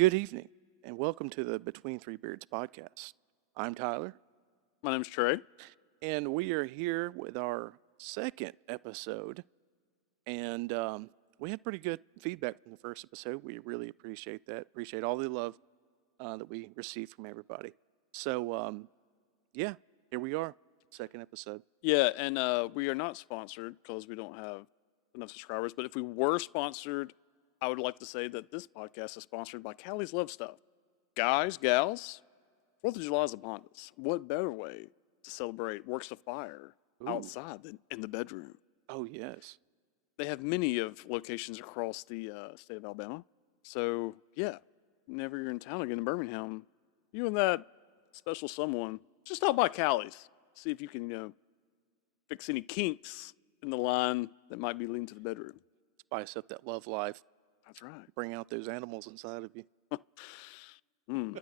Good evening, and welcome to the Between Three Beards podcast. I'm Tyler, My name's Trey. and we are here with our second episode. And we had pretty good feedback from the first episode. We really appreciate that. Appreciate all the love that we received from everybody. So, yeah, here we are, second episode. Yeah, and we are not sponsored because we don't have enough subscribers. But if we were sponsored, I would like to say that this podcast is sponsored by Callie's Love Stuff. Guys, gals, 4th of July is upon us. What better way to celebrate Works of Fire outside than in the bedroom? Oh, yes. They have many of locations across the state of Alabama. So, yeah, whenever you're in town again in Birmingham, you and that special someone, just stop by Callie's. See if you can, fix any kinks in the line that might be leading to the bedroom. Spice up that love life. That's right. Bring out those animals inside of you. Mm.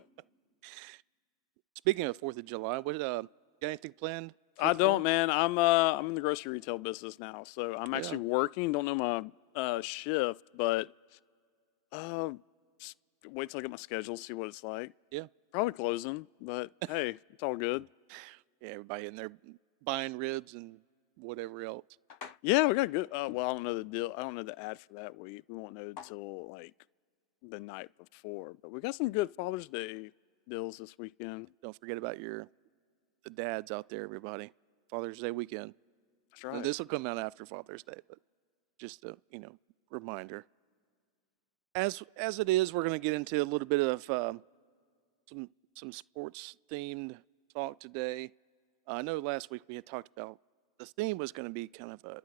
Speaking of 4th of July, what got anything planned? I don't, man. I'm in the grocery retail business now, so I'm actually working. Don't know my shift, but just wait till I get my schedule, see what it's like. Yeah. Probably closing, but hey, it's all good. Yeah, everybody in there buying ribs and whatever else. Yeah, we got good. Well, I don't know the deal. I don't know the ad for that week. We won't know until like the night before. But we got some good Father's Day deals this weekend. Don't forget about the dads out there, everybody. Father's Day weekend. That's right. And this will come out after Father's Day, but just a reminder. As it is, we're going to get into a little bit of some sports themed talk today. I know last week we had talked about the theme was going to be kind of a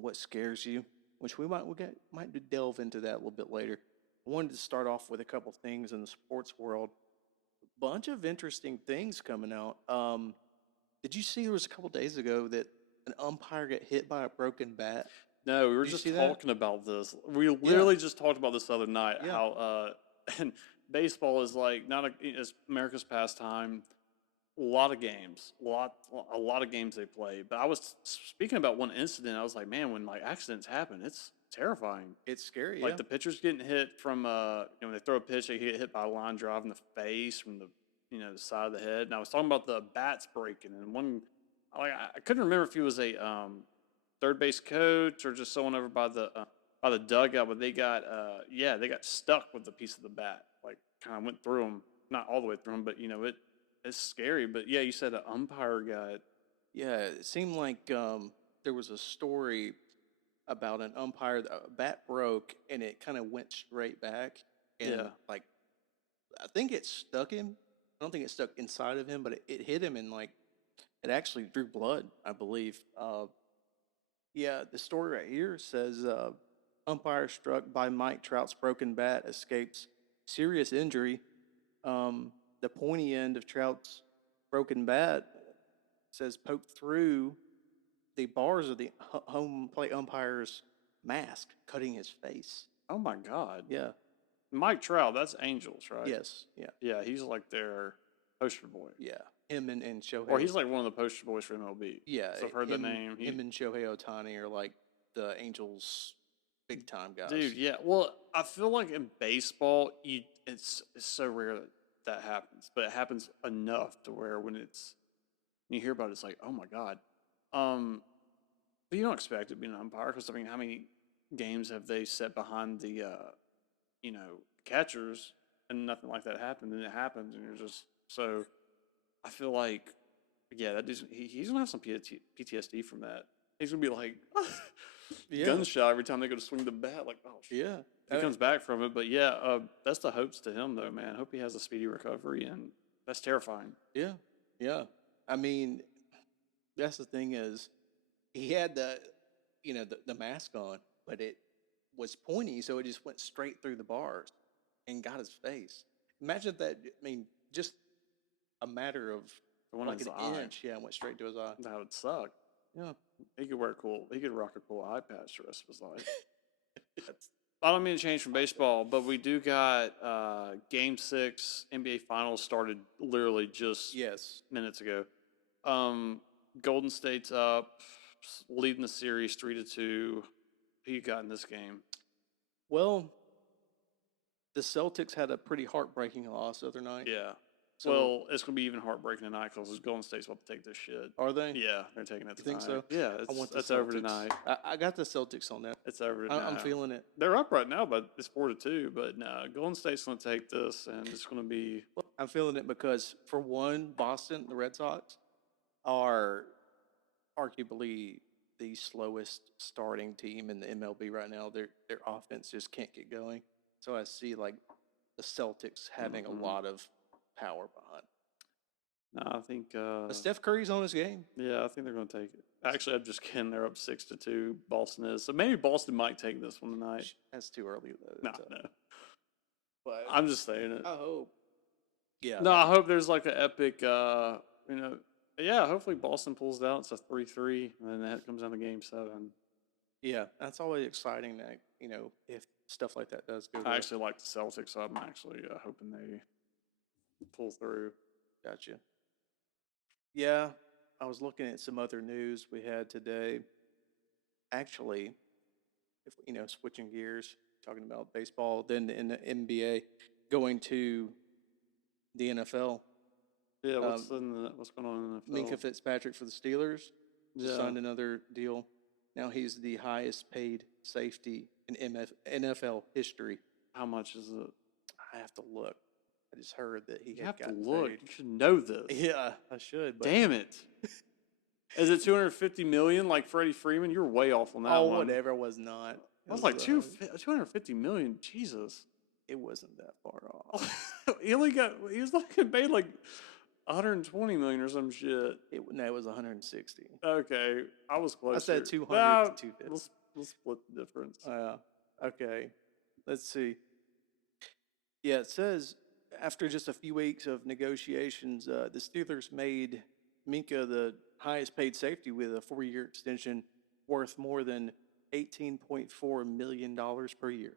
what scares you, which we might delve into that a little bit later. I wanted to start off with a couple things in the sports world. A bunch of interesting things coming out. Did you see there was a couple days ago that an umpire got hit by a broken bat? No, we were just talking about this. We literally just talked about this the other night. Yeah. How and baseball is like it's America's pastime. A lot of games, a lot of games they play. But I was speaking about one incident. I was like, man, when like accidents happen, it's terrifying. It's scary. Like the pitcher's getting hit from when they throw a pitch, they get hit by a line drive in the face from the the side of the head. And I was talking about the bats breaking, and I couldn't remember if he was a third base coach or just someone over by the dugout, but they got stuck with a piece of the bat, like kind of went through them, not all the way through them, but it's scary. But yeah, you said an umpire got. Yeah, it seemed like there was a story about an umpire. A bat broke and it kind of went straight back, and like I think it stuck him. I don't think it stuck inside of him, but it hit him and like it actually drew blood, I believe. Yeah, the story right here says umpire struck by Mike Trout's broken bat escapes serious injury. The pointy end of Trout's broken bat says poked through the bars of the home plate umpire's mask, cutting his face. Oh my God! Yeah, Mike Trout, that's Angels, right? Yes, yeah, yeah. He's like their poster boy. Yeah, him and Shohei. Or he's like one of the poster boys for MLB. Yeah, so I've heard the name. Him and Shohei Ohtani are like the Angels' big time guys. Dude, yeah. Well, I feel like in baseball, it's so rare that happens, but it happens enough to where when you hear about it, it's like, oh my God. But you don't expect it being an umpire because I mean, how many games have they set behind the catchers and nothing like that happened, and it happens, and you're just so. I feel like, yeah, that dude's he's gonna have some PTSD from that. He's gonna be like gunshot every time they go to swing the bat. Like, oh, yeah. He comes back from it, but yeah, that's the hopes to him though, man. Hope he has a speedy recovery, and that's terrifying. Yeah, yeah. I mean, that's the thing is, he had the mask on, but it was pointy, so it just went straight through the bars and got his face. Imagine that. I mean, just a matter of like an inch. Yeah, it went straight to his eye. That would suck. Yeah, he could rock a cool eye patch the rest of his life. I don't mean to change from baseball, but we do got Game 6 NBA Finals started literally just minutes ago. Golden State's up, leading the series 3-2. Who you got in this game? Well, the Celtics had a pretty heartbreaking loss the other night. Yeah. So Well, it's going to be even heartbreaking tonight because Golden State's about to take this shit. are they? Yeah, they're taking it You tonight. think so? Yeah, I want the it's over Celtics. tonight. I got the Celtics on that. It's over tonight. I'm feeling it. They're up right now, but it's 4-2. But no, Golden State's going to take this, and it's going to be. I'm feeling it because, for one, Boston, the Red Sox, are arguably the slowest starting team in the MLB right now. Their offense just can't get going. So I see like the Celtics having a lot of power behind. No, I think. But Steph Curry's on his game. Yeah, I think they're going to take it. Actually, I'm just kidding. They're up 6-2. Boston is. So maybe Boston might take this one tonight. That's too early though. No. But I'm just saying it. I hope. Yeah. No, I hope there's like an epic. Yeah. Hopefully Boston pulls it out. It's a 3-3, and then that comes down to Game 7. Yeah, that's always exciting. That if stuff like that does go. I actually like the Celtics, so I'm actually hoping they pull through. Gotcha. Yeah, I was looking at some other news we had today. Actually, if switching gears, talking about baseball, then in the NBA, going to the NFL. Yeah, what's going on in the NFL? Minka Fitzpatrick for the Steelers just signed another deal. Now he's the highest paid safety in NFL history. How much is it? I have to look. I just heard that he You have to gotten look. paid. You should know this. Yeah, I should. But Damn it. Is it $250 million like Freddie Freeman? You're way off on that one. Whatever. It was not. I was like $250 million. Jesus. It wasn't that far off. he was like getting paid like $120 million or some shit. It was 160. Okay, I was close. I said 200 to 250. We'll split the difference. Okay. Let's see. Yeah, it says after just a few weeks of negotiations, the Steelers made Minka the highest paid safety with a 4-year extension worth more than $18.4 million per year.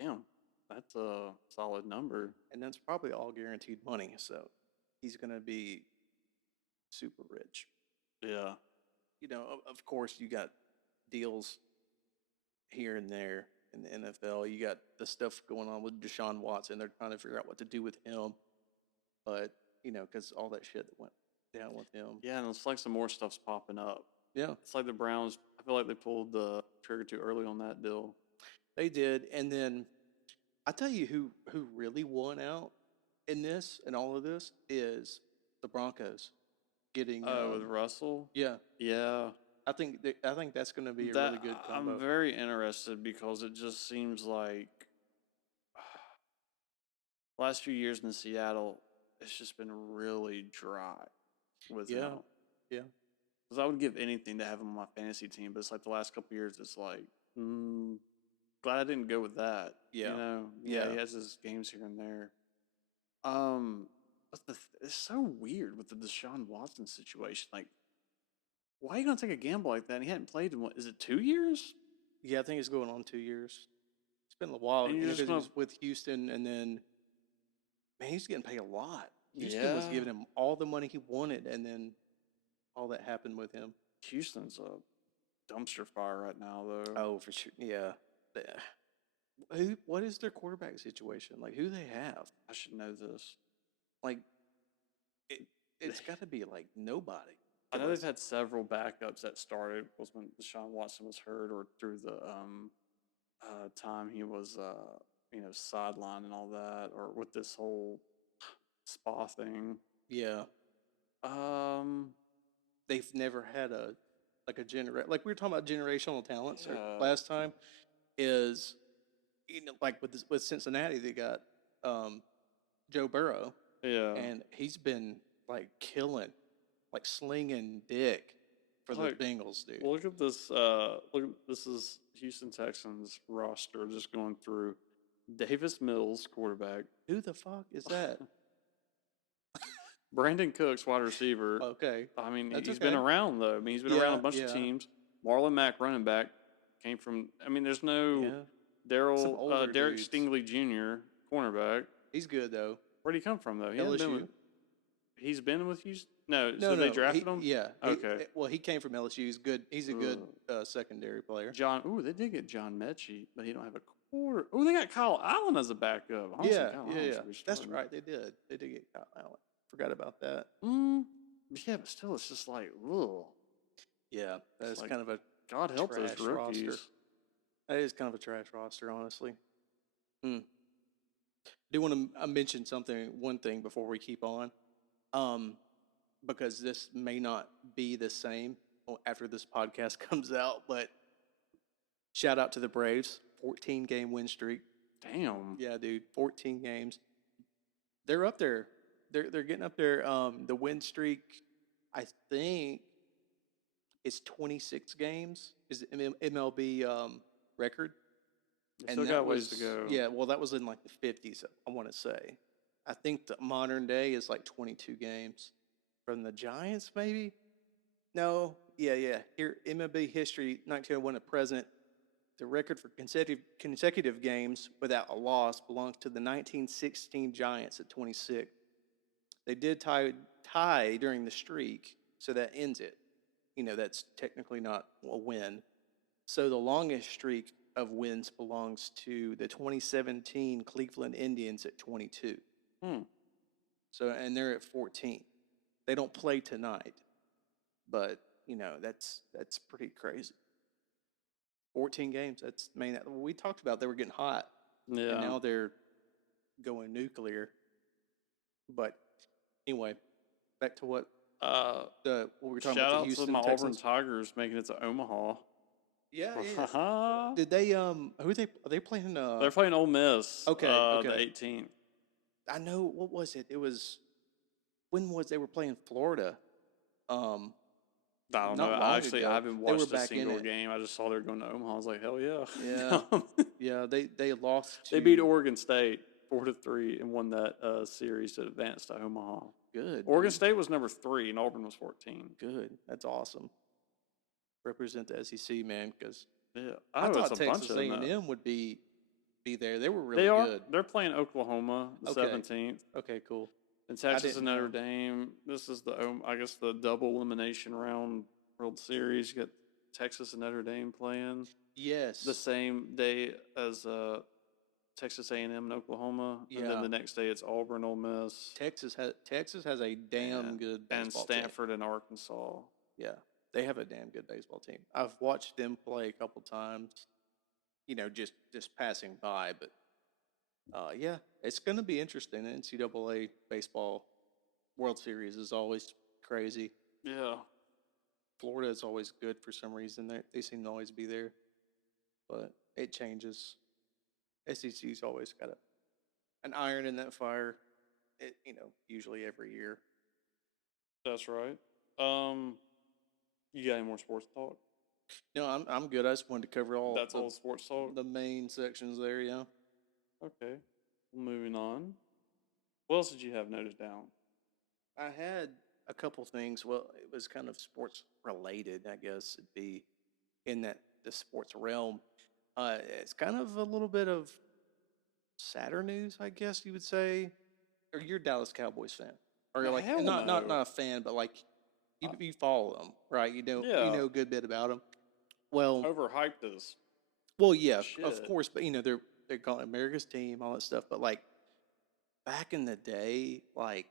Damn, that's a solid number. And that's probably all guaranteed money, so he's going to be super rich. Yeah. Of course, you got deals here and there in the NFL. You got the stuff going on with Deshaun Watson. They're trying to figure out what to do with him. But, because all that shit that went down with him. Yeah, and it's like some more stuff's popping up. Yeah. It's like the Browns, I feel like they pulled the trigger too early on that deal. They did. And then I tell you who really won out in this and all of this is the Broncos getting with Russell? Yeah. Yeah. I think that's going to be a really good combo. I'm very interested because it just seems like last few years in Seattle, it's just been really dry with him. Yeah. Because I would give anything to have him on my fantasy team, but it's like the last couple years, it's like, glad I didn't go with that. Yeah. He has his games here and there. But it's so weird with the Deshaun Watson situation. Like, why are you going to take a gamble like that? And he hadn't played in, is it 2 years? Yeah, I think it's going on 2 years. It's been a while. And Because he was with Houston, and then, man, he's getting paid a lot. Houston was giving him all the money he wanted, and then all that happened with him. Houston's a dumpster fire right now, though. Oh, for sure. Yeah. What is their quarterback situation? Like, who they have? I should know this. Like, it's got to be like nobody. I know they've had several backups that started was when Deshaun Watson was hurt or through the time he was sidelined and all that, or with this whole spa thing. Yeah. They've never had like we were talking about generational talents last time. Is like with Cincinnati they got Joe Burrow. Yeah. And he's been like killing, like slinging dick for the Bengals, dude. Well, look at this. This is Houston Texans roster just going through. Davis Mills, quarterback. Who the fuck is that? Brandon Cooks, wide receiver. Okay. I mean, he's been around, though. I mean, he's been around a bunch of teams. Marlon Mack, running back, came from. I mean, there's no Derek dudes. Stingley Jr., cornerback. He's good though. Where'd he come from though? LSU. He's been with Houston. No, they drafted him. Yeah. Okay. He came from LSU. He's good. He's a good secondary player. They did get John Mechie, but he don't have a Oh, they got Kyle Allen as a backup. Honestly, Yeah, Kyle yeah, Allen yeah. should be That's starting. right. They did. They did get Kyle Allen. Forgot about that. Yeah, but still, it's just like, ugh. Yeah, It's that's like, kind of a God help those trash roster. rookies. That is kind of a trash roster, honestly. Hmm. Do want to mention one thing before we keep on, um, because this may not be the same after this podcast comes out. But shout out to the Braves, 14-game win streak. Damn. Yeah, dude, 14 games. They're up there. They're getting up there. The win streak, I think, is 26 games. Is the MLB record? They still And that got ways to was, go. yeah, well, that was in like the 50s, I want to say. I think the modern day is like 22 games. From the Giants, maybe? No, yeah. Here, MLB history, 1901 to present, the record for consecutive games without a loss belongs to the 1916 Giants at 26. They did tie during the streak, so that ends it. That's technically not a win. So the longest streak of wins belongs to the 2017 Cleveland Indians at 22. Hmm. So, and they're at 14. They don't play tonight, but that's pretty crazy. 14 games. That's we talked about they were getting hot, and Yeah. now they're going nuclear. But anyway, back to what what we were talking Shout about, the out to Houston my Auburn Texans. Tigers making it to Omaha. Yeah. Did they who are they playing They're playing Ole Miss. Okay. The 18th. I know, what was it? It was when was they were playing Florida? I don't Not know. long I ago. haven't They were watched a back in single it. game. I just saw they were going to Omaha. I was like, hell yeah. Yeah. Yeah, they lost to They beat Oregon State 4-3 and won that series to advance to Omaha. Good. Oregon Dude. State was number 3 and Auburn was 14. Good. That's awesome. Represent the SEC, man, because Yeah, I it's thought a Texas bunch of them. A&M would be there. They were really They are. good. They're playing Oklahoma the 17th. Okay, cool. And Texas and Notre know. Dame. This is I guess the double elimination round World Series. You got Texas and Notre Dame playing Yes. the same day as Texas A&M and Oklahoma, and then the next day it's Auburn, Ole Miss. Texas has a damn good baseball and Stanford team. and Arkansas. Yeah, they have a damn good baseball team. I've watched them play a couple times. Just passing by, but yeah, it's going to be interesting. The NCAA baseball World Series is always crazy. Yeah. Florida is always good for some reason. They seem to always be there, but it changes. SEC's always got an iron in that fire. Usually every year. That's right. You got any more sports talk? No, I'm good. I just wanted to cover all all sports talk. the main sections there. Yeah. Okay. Moving on. What else did you have noted down? I had a couple things. Well, it was kind of sports related, I guess it'd be in the sports realm. It's kind of a little bit of sadder news, I guess you would say. Or you're a Dallas Cowboys fan, or you're like Hell not no. a fan, but like you follow them, right? You know a good bit about them. Well, overhyped this. Well, yeah, shit. Of course, but they're calling America's team, all that stuff. But like back in the day, like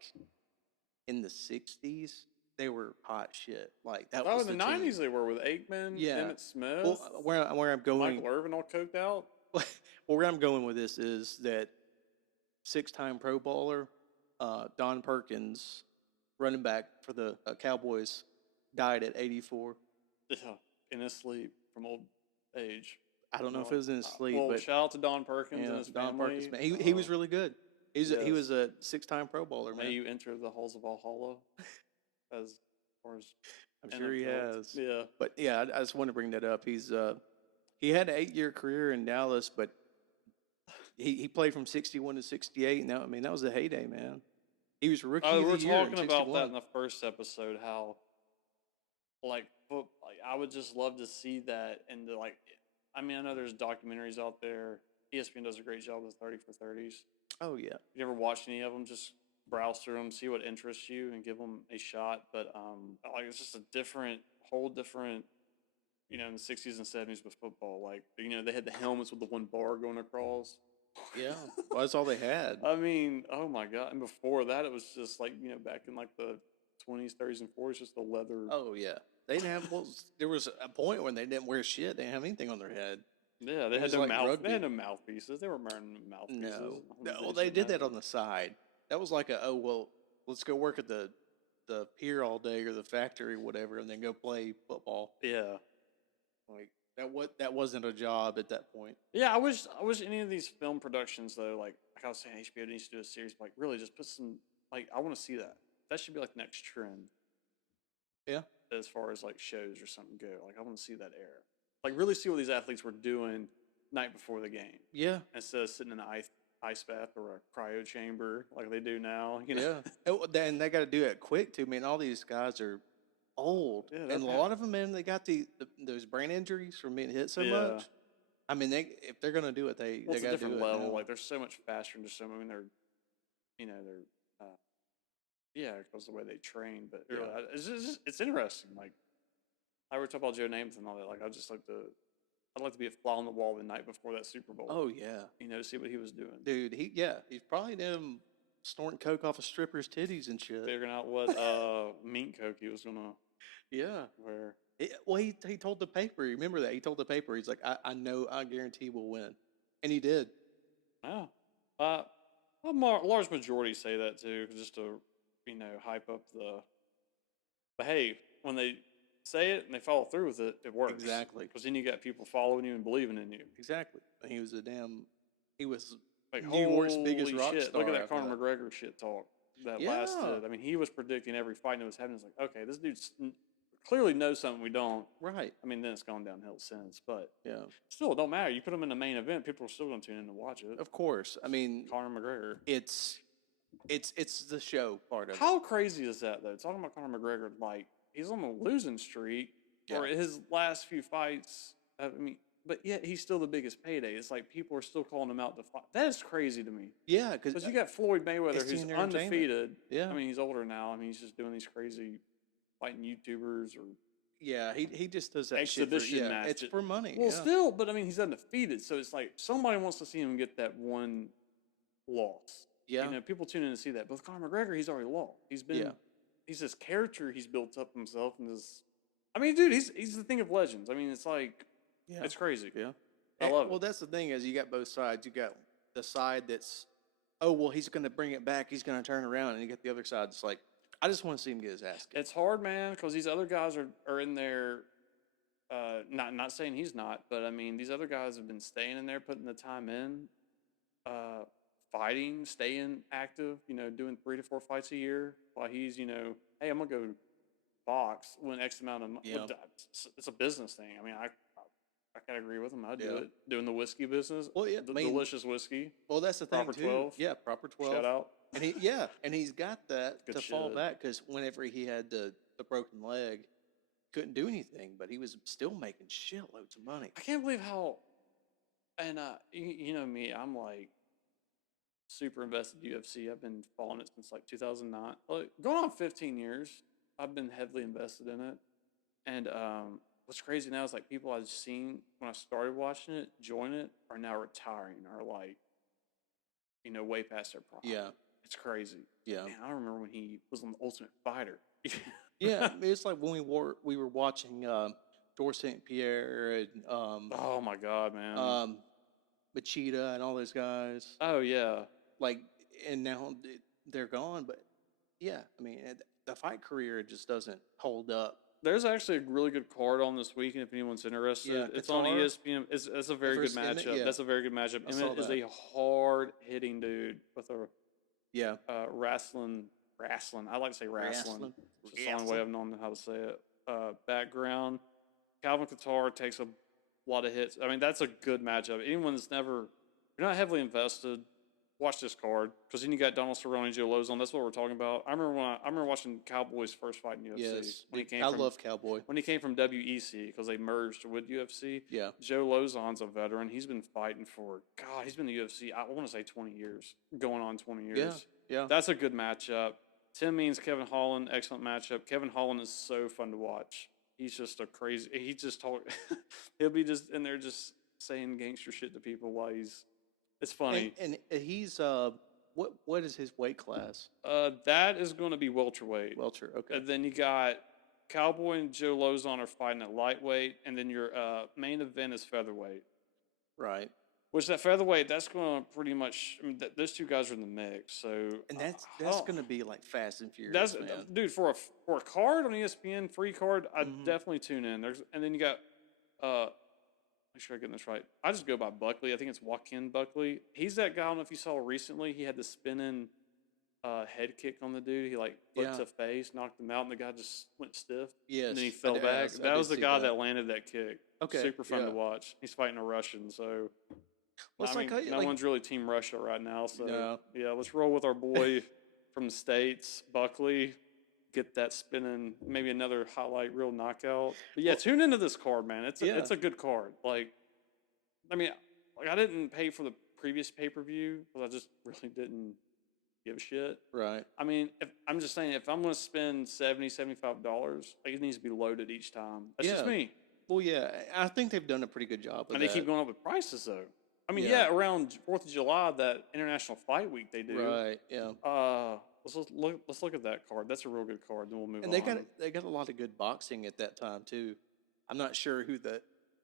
in the '60s, they were hot shit. Like that was in the '90s they were with Aikman, Emmitt Smith. Well, where I'm going, Michael Irvin all coked out. Well, where I'm going with this is that 6-time Pro Bowler Don Perkins, running back for the Cowboys, died at 84. Yeah, in his sleep from old age. I don't know if it was in his sleep, but shout out to Don Perkins and his Don family. Perkins, man. He was really good. He was a 6-time Pro Bowler, man. May you enter the halls of Valhalla, as far as I'm sure he has. Yeah, but yeah, I just want to bring that up. He had an 8-year career in Dallas, but he played from 61 to 68. And that was a heyday, man. He was rookie of the year. We were talking about that in the first episode. How I would just love to see that, and I know there's documentaries out there. ESPN does a great job with 30 for 30s. Oh yeah. You ever watched any of them? Just browse through them, see what interests you, and give them a shot. But it's just a whole different you know, in the 60s and 70s with football. Like, you know, they had the helmets with the one bar going across. Yeah, well, that's all they had. I mean, oh my God. And before that, it was just like, you know, back in like the 20s, 30s, and 40s, just the leather. Oh yeah, they didn't have. Well, there was a point when they didn't wear shit. They didn't have anything on their head. Yeah, It was like they had rugby. no mouthpieces. They weren't wearing mouthpieces. No, I no. mean, they Well, just they didn't did have that them. on the side. That was like a well, let's go work at the pier all day or the factory, whatever, and then go play football. Yeah. Like that wasn't a job at that point. Yeah, I wish any of these film productions though, like I was saying, HBO needs to do a series, like really just put some like I want to see that. That should be like the next trend Yeah, as far as like shows or something go. Like I want to see that era. Like really see what these athletes were doing night before the game yeah, instead of sitting in an ice bath or a cryo chamber like they do now. You know? yeah. And they got to do it quick too. Man, all these guys are old, Yeah, and a lot of them, man, they got those brain injuries from being hit so yeah. much. I mean, if they're gonna do it, Well, they it's a got to do different it level. now. Like they're so much faster and just so. I mean, they're you know they're yeah because the way they train. But Yeah. it's interesting. Like I were talking about Joe Namath and all that. Like I'd like to be a fly on the wall the night before that Super Bowl. Oh yeah, You know, to see what he was doing, dude. He's probably them snorting coke off of strippers' titties and shit. figuring out what mink coke he was gonna Yeah. wear. Well, he told the paper. You remember that? He told the paper. He's like, I know, I guarantee we'll win, and he did. Yeah, a large majority say that too, just to you know hype up the. But hey, when they say it and they follow through with it, it works. Exactly. Because then you got people following you and believing in you. Exactly. And he was he was Like, New York's biggest holy rock shit! star. Look at that after Conor McGregor shit talk that Yeah. lasted. I mean, he was predicting every fight that was happening. It's like, okay, this dude clearly knows something we don't. Right. I mean, then it's gone downhill since, but Yeah. still, it don't matter. You put him in the main event, people are still going to tune in to watch it. Of course. I mean, Conor McGregor. it's the show part of it. How crazy is that though? Talking about Conor McGregor, like he's on a losing streak, or Yeah. his last few fights. I mean, but yet he's still the biggest payday. It's like people are still calling him out to fight. That is crazy to me. Yeah, because you got Floyd Mayweather, it's who's team entertainment. undefeated. Yeah. I mean, he's older now. I mean, he's just doing these crazy fighting YouTubers or yeah, he just does that exhibition shit for, match. It's for money. Well, yeah. still, but I mean, he's undefeated, so it's like somebody wants to see him get that one loss. Yeah. You know, people tune in to see that. But with Conor McGregor, he's already lost. He's this character he's built up himself and this. I mean, dude, he's the thing of legends. I mean, it's like, it's crazy. Yeah. I love it. Well, that's the thing is you got both sides. You got the side that's, oh well, he's going to bring it back. He's going to turn around, and you get the other side that's like, I just want to see him get his ass kicked. It's hard, man, because these other guys are in there. Not saying he's not, but I mean, these other guys have been staying in there, putting the time in, fighting, staying active. You know, doing 3 to 4 fights a year. While he's, you know, hey, I'm gonna go box, win X amount of money. Yeah. It's a business thing. I mean, I can agree with him. I do Yeah. it. Doing the whiskey business. Well, yeah, the I mean, delicious whiskey. Well, that's the thing Proper too. 12. Yeah, proper 12. Shout out. And he's got that Good to fall shit. back because whenever he had the broken leg, couldn't do anything, but he was still making shitloads of money. I can't believe how. And you know me, I'm like super invested in UFC. I've been following it since like 2009, like going on 15 years. I've been heavily invested in it, and what's crazy now is like people I've seen when I started watching it, join it, are now retiring, are like, you know, way past their prime. Yeah, it's crazy. yeah, Man, I remember when he was on the Ultimate Fighter. yeah. I mean, it's like when we were watching George St. Pierre and oh my god, man. Machida and all those guys. Oh yeah. Like, and now they're gone. But yeah, I mean, the fight career just doesn't hold up. There's actually a really good card on this weekend if anyone's interested. Yeah, it's on Qatar. ESPN. It's a very good Emmett, matchup. yeah. That's a very good matchup. I saw Emmett is that. a hard hitting dude with a Yeah, wrestling. I like to say wrestling. It's just the only way I've known how to say it. Background. Calvin Qatar takes a lot of hits. I mean, that's a good matchup. Anyone that's you're not heavily invested, watch this card because then you got Donald Cerrone, Joe Lozon. That's what we're talking about. I remember watching Cowboy's first fight in UFC. Yes, When he came I love Cowboy. when he came from WEC because they merged with UFC. Yeah, Joe Lozon's a veteran. He's been fighting for he's been in the UFC. I want to say 20 years, going on 20 years. yeah. That's a good matchup. Tim Means, Kevin Holland, excellent matchup. Kevin Holland is so fun to watch. he's just a crazy. He just talk. He'll be just in there just saying gangster shit to people while he's. It's funny. And he's what is his weight class? That is going to be welterweight. Welter. Okay. And then you got Cowboy and Joe Lozon are fighting at lightweight, and then your main event is featherweight. Right. Which that featherweight, that's going to pretty much. I mean, those two guys are in the mix. So And that's going to be like Fast and Furious, that's man. dude for a card on ESPN, free card. I definitely tune in. And then you got make sure I get this right. I just go by Buckley. I think it's Joaquin Buckley. He's that guy. I don't know if you saw recently. He had the spinning head kick on the dude. He like flipped to face, knocked him out, and the guy just went stiff. Yes. And then he fell back. That was the guy that landed that kick. Okay. Super fun to watch. He's fighting a Russian, so. Well, no one's really Team Russia right now, so yeah, let's roll with our boy from the States, Buckley. Get that spinning, maybe another highlight reel knockout. But yeah, tune into this card, man. It's a good card. Like, I mean, like I didn't pay for the previous pay-per-view because I just really didn't give a shit. Right. I mean, I'm just saying, if I'm going to spend $70, $75, like it needs to be loaded each time. That's just me. Well, yeah, I think they've done a pretty good job with and that. They keep going up with prices, though. I mean, around 4th of July, that International Fight Week they do. Right, yeah. Let's look at that card. That's a real good card. Then we'll move on. And they got a lot of good boxing at that time too. I'm not sure who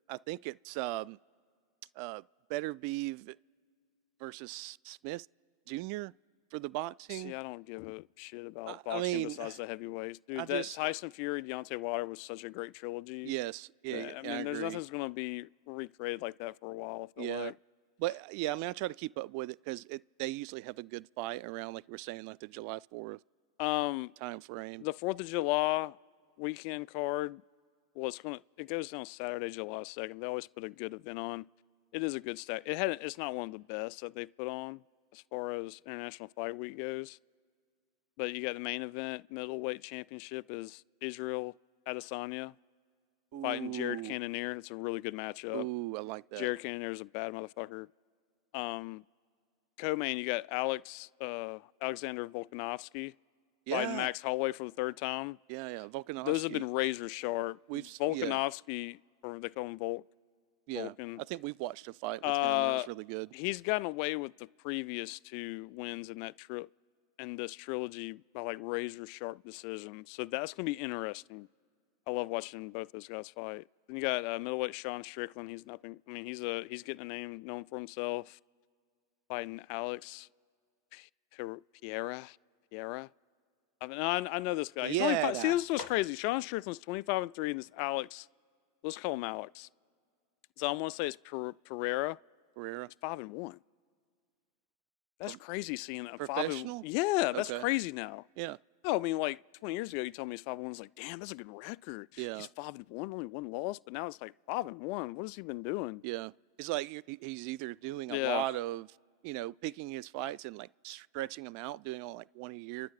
I think it's Betterbeeve versus Smith Jr. for the boxing. See, I don't give a shit about boxing besides the heavyweights. Dude, Tyson Fury, Deontay Wilder was such a great trilogy. Yes. Yeah. I mean, there's nothing's going to be recreated like that for a while, I feel like. But yeah, I mean, I try to keep up with it because they usually have a good fight around, like you were saying, like the July 4th time frame. The 4th of July weekend card, well, it goes down Saturday, July 2nd. They always put a good event on. It is a good stack. It's not one of the best that they've put on as far as International Fight Week goes. But you got the main event, middleweight championship is Israel Adesanya fighting Jared Cannonier. It's a really good matchup. Ooh, I like that. Jared Cannonier is a bad motherfucker. Co-main, you got Alexander Volkanovski fighting Max Holloway for the 3rd time. Yeah, Volkanovski. Those have been razor sharp. Volkanovski, or they call him Volk. Yeah, Vulcan. I think we've watched a fight with him. It was really good. He's gotten away with the previous 2 wins in this trilogy by like razor sharp decisions. So that's going to be interesting. I love watching both those guys fight. Then you got middleweight Sean Strickland. He's nothing. I mean, he's getting a name known for himself. Fighting Alex Pereira. I mean, I know this guy. See, this was crazy. Sean Strickland's 25-3, and this Alex. Let's call him Alex. So I want to say it's Pereira. It's 5-1. That's crazy seeing a professional. Yeah, that's crazy now. Yeah. No, I mean, like 20 years ago, you told me he's 5-1. It's like, damn, that's a good record. Yeah. He's 5-1, only 1 loss, but now it's like 5-1. What has he been doing? Yeah. It's like he's either doing a lot of, picking his fights and like stretching them out, doing all like 1 a year,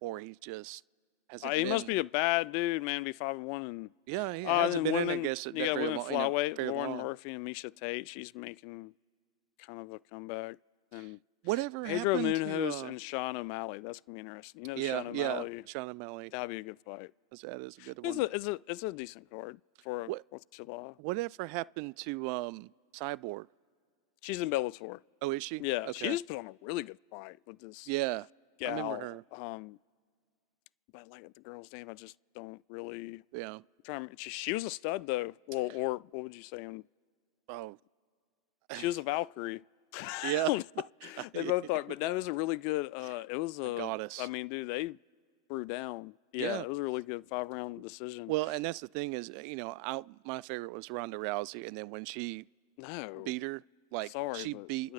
or he's just hasn't. He must be a bad dude, man. Be 5-1 and he hasn't been in. I guess you got women flyweight, Lauren Murphy and Misha Tate. She's making kind of a comeback. And whatever Pedro happened Munoz and Sean O'Malley. That's gonna be interesting. Sean O'Malley. Sean O'Malley. That'd be a good fight. That is a good one. It's a decent card for 4th of July. Whatever happened to Cyborg? She's in Bellator. Oh, is she? Yeah. Okay. She just put on a really good fight with this. Yeah. Gal. I remember her. But like the girl's name, I just don't really. Yeah. I'm trying. She was a stud though. Well, or what would you say? She was a Valkyrie. Yeah. They both are. But that was a really good. It was a goddess. I mean, dude, they threw down. Yeah, it was a really good 5-round decision. Well, and that's the thing is, my favorite was Ronda Rousey, and then when she beat her. Like, beat.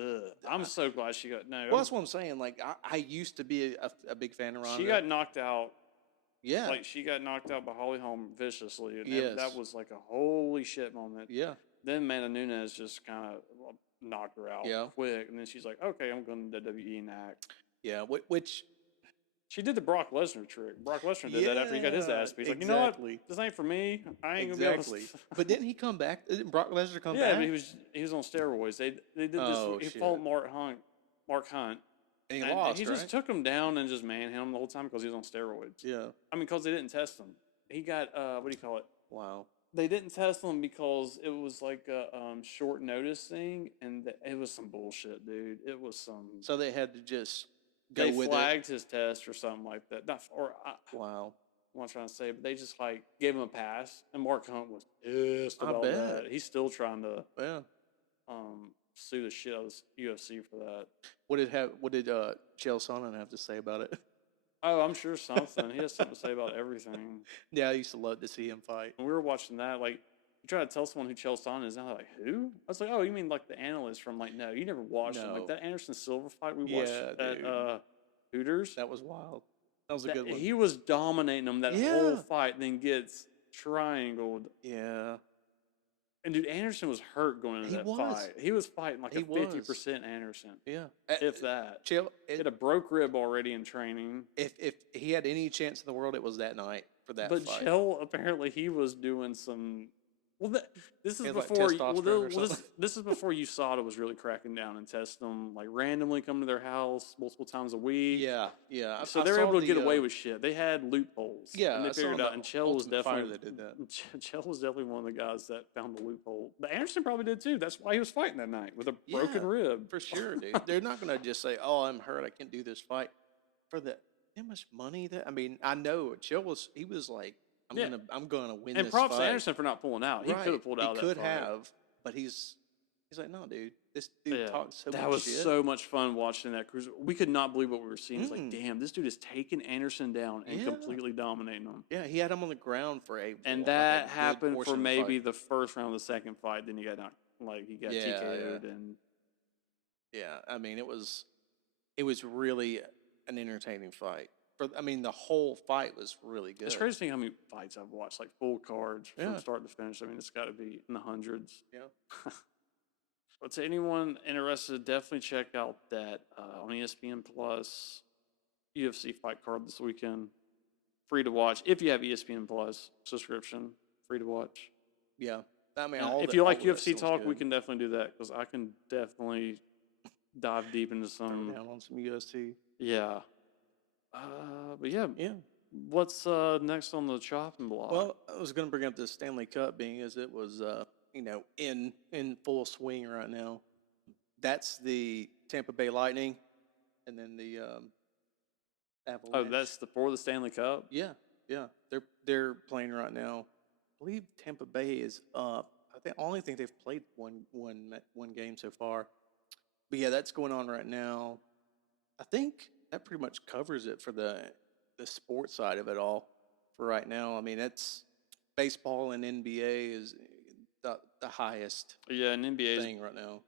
I'm so glad she got Well, that's what I'm saying. Like, I used to be a big fan of Ronda. She got knocked out. Yeah. Like, she got knocked out by Holly Holm viciously. And that was like a holy shit moment. Yeah. Then Amanda Nunes just kind of knocked her out quick. And then she's like, okay, I'm going to WWE and act. Yeah, which... She did the Brock Lesnar trick. Brock Lesnar did that after he got his ass beat. He's like, you know what? This ain't for me. I ain't gonna be able to. But didn't he come back? Didn't Brock Lesnar come back? Yeah, but he was on steroids. They did this. He fought Mark Hunt. And he lost. He just took him down and just manhandled him the whole time because he was on steroids. Yeah. I mean, because they didn't test him. He got what do you call it? Wow. They didn't test him because it was like a short notice thing, and it was some bullshit, dude. It was some. So they had to just go They with it. flagged his test or something like that. Not or Wow. I'm not trying to say, but they just like gave him a pass, and Mark Hunt was pissed I about bet. that. He's still trying to Yeah. sue the shit out of the UFC for that. What did Chael Sonnen have to say about it? Oh, I'm sure something. He has something to say about everything. Yeah, I used to love to see him fight. When we were watching that, like, you try to tell someone who Chael Sonnen is, and they're like, who? I was like, oh, you mean like the analyst from, like, no, you never watched him. Like No. that Anderson Silva fight we watched Yeah, at dude. Hooters. That was wild. That was a good one. He was dominating him that whole Yeah. fight, and then gets triangled. Yeah. And dude, Anderson was hurt going into that fight. He was fighting like a 50% Anderson. Yeah. If that. Chael, He had a broke rib already in training. if he had any chance in the world, it was that night for that But fight. Chael, apparently he was doing some. Well, this is He had, like, before. testosterone or This is before USADA was really cracking down and testing them, like randomly come to their house multiple times a week. Yeah. So they were able to get away with shit. They had loopholes. Yeah, and they I saw figured it out. the And Chael was Ultimate Fighter definitely that did that. Chael was definitely one of the guys that found the loophole. But Anderson probably did too. That's why he was fighting that night with a broken rib. For sure, dude. They're not gonna just say, "Oh, I'm hurt. I can't do this fight." For how much money that I mean, I know Chael was. He was like, I'm gonna win." And this props fight. to Anderson for not pulling out. He could have pulled out. He could have, but he's like, "No, dude. This dude talks so much shit." That was so much fun watching that cruiser. We could not believe what we were seeing. It's like, damn, this dude is taking Anderson down and completely dominating him. Yeah, he had him on the ground for and that happened for maybe the first round of the second fight. Then he got knocked, like he got TKO'd and. Yeah, I mean, it was really an entertaining fight. The whole fight was really good. It's crazy to think how many fights I've watched, like full cards from start to finish. I mean, it's got to be in the hundreds. Yeah. But to anyone interested, definitely check out that on ESPN Plus UFC fight card this weekend. Free to watch if you have ESPN Plus subscription. Free to watch. Yeah, I mean, if you like UFC talk, we can definitely do that because I can definitely dive deep into some. Down on some UFC. Yeah. But yeah. What's next on the chopping block? Well, I was going to bring up the Stanley Cup, being as it was, in full swing right now. That's the Tampa Bay Lightning, and then the Avalanche. Oh, that's for the Stanley Cup. Yeah. They're playing right now. I believe Tampa Bay is up. I only think they've played one game so far. But yeah, that's going on right now. I think that pretty much covers it for the sports side of it all for right now. I mean, it's baseball and NBA is the highest and NBA thing right now.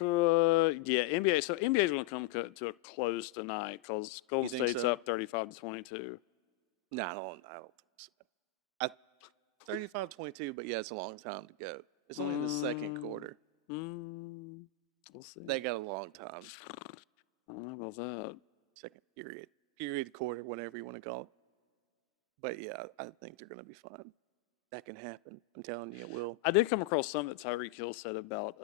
NBA. So NBA is going to come to a close tonight because Golden State's up 35-22. No, I don't think so. 35-22, but yeah, it's a long time to go. It's only the second quarter. We'll see. They got a long time. I don't know about that. Second period, quarter, whatever you want to call it. But yeah, I think they're going to be fine. That can happen. I'm telling you, it will. I did come across something that Tyreek Hill said about.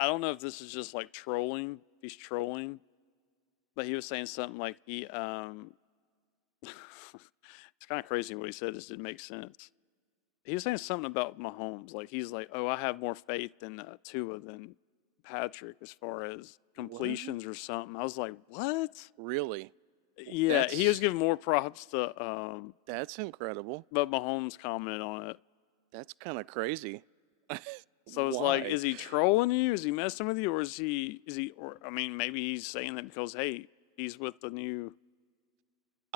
I don't know if this is just like trolling. He's trolling, but he was saying something like he. It's kind of crazy what he said. Just didn't make sense. He was saying something about Mahomes. Like he's like, "Oh, I have more faith in Tua than Patrick as far as completions or something." I was like, "What? Really?" Yeah, he was giving more props to. That's incredible. But Mahomes commented on it. That's kind of crazy. So it's like, is he trolling you? Is he messing with you, or is he? Or I mean, maybe he's saying that because hey, he's with the new.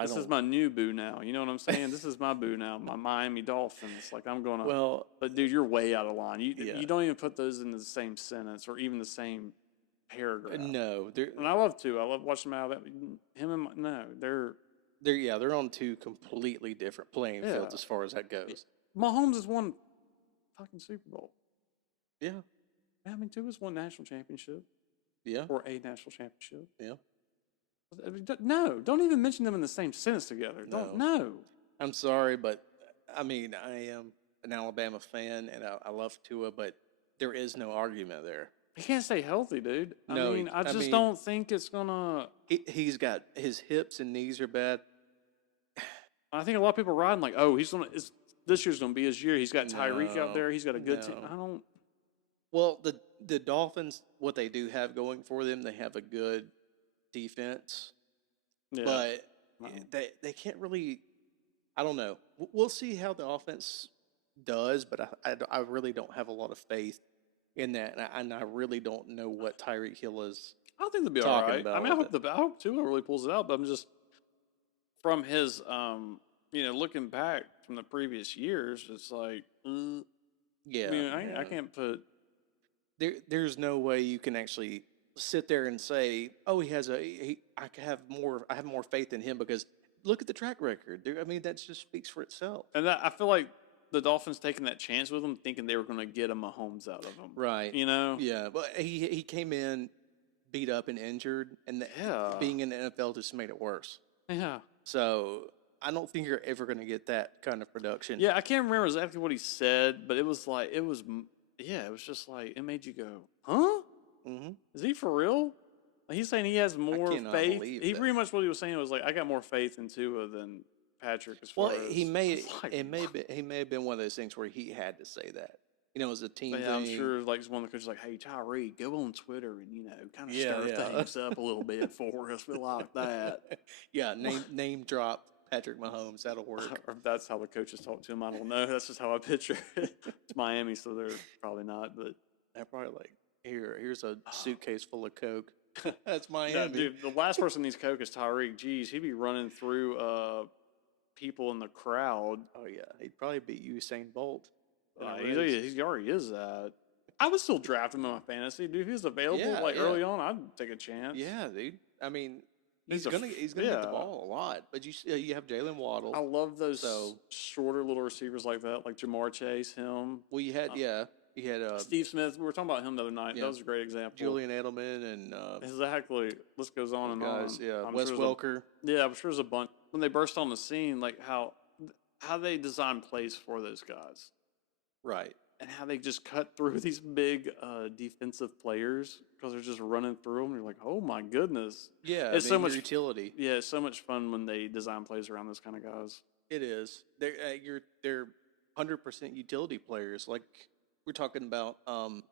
This is my new boo now. You know what I'm saying? This is my boo now. My Miami Dolphins. Like I'm gonna. Well, but dude, you're way out of line. You don't even put those in the same sentence or even the same paragraph. No, and I love to. I love watching them out. Him and they're on two completely different playing fields as far as that goes. Mahomes has won fucking Super Bowl. Yeah. I mean, Tua's won national championship. Yeah. Or a national championship. Yeah. No, don't even mention them in the same sentence together. No. I'm sorry, but I mean, I am an Alabama fan and I love Tua, but there is no argument there. He can't stay healthy, dude. I don't think it's gonna. He's got his hips and knees are bad. I think a lot of people are riding like, oh, this year's going to be his year. He's got Tyreek out No, there. He's got a good team. no. I don't. Well, the Dolphins, what they do have going for them, they have a good defense, Yeah. but No. they can't really. I don't know. We'll see how the offense does, but I really don't have a lot of faith in that, and I really don't know what Tyreek Hill is I think they'll be all talking right. about I mean, with it. I hope Tua really pulls it out, but I'm just from his, looking back from the previous years, it's like, Yeah, I mean, yeah. I can't put. There's no way you can actually sit there and say, "Oh, I have more faith in him," because look at the track record. I mean, that just speaks for itself. And I feel like the Dolphins taking that chance with him, thinking they were going to get a Mahomes out of him. Right. You know? Yeah, but he came in beat up and injured, and being in the NFL just made it worse. Yeah. So I don't think you're ever going to get that kind of production. Yeah, I can't remember exactly what he said, but it was just like, it made you go, huh? Mm-hmm. Is he for real? Like, he's saying he has more faith. He that. pretty much what he was saying was like, I got more faith in Tua than Patrick as far as. He may have been one of those things where he had to say that. You know, as a team thing. I'm sure like one of the coaches like, hey, Tyree, go on Twitter and, kind of stir things up a little bit for us. We like that. Yeah, name drop Patrick Mahomes. That'll work. Or if that's how the coaches talk to him, I don't know. That's just how I picture it. It's Miami, so they're probably not. But they're probably like, here's a suitcase full of Coke. That's Miami. No, dude, the last person needs Coke is Tyreek. Geez, he'd be running through people in the crowd. Oh, yeah. He'd probably beat Usain Bolt. He already is that. I would still draft him in my fantasy, dude. If he was available early on, I'd take a chance. Yeah, dude. I mean, he's gonna get the ball a lot. But you have Jalen Waddle. I love those shorter little receivers like that, like Jamar Chase, him. Well, you had Steve Smith. We were talking about him the other night. Yeah. That was a great example. Julian Edelman and exactly. List goes on and on. Yeah, Wes Welker. I'm sure there's a bunch when they burst on the scene, like how they design plays for those guys. Right. And how they just cut through these big defensive players because they're just running through them. You're like, oh my goodness. Yeah, it's so much utility. Yeah, it's so much fun when they design plays around those kind of guys. It is. They're 100% utility players. Like we're talking about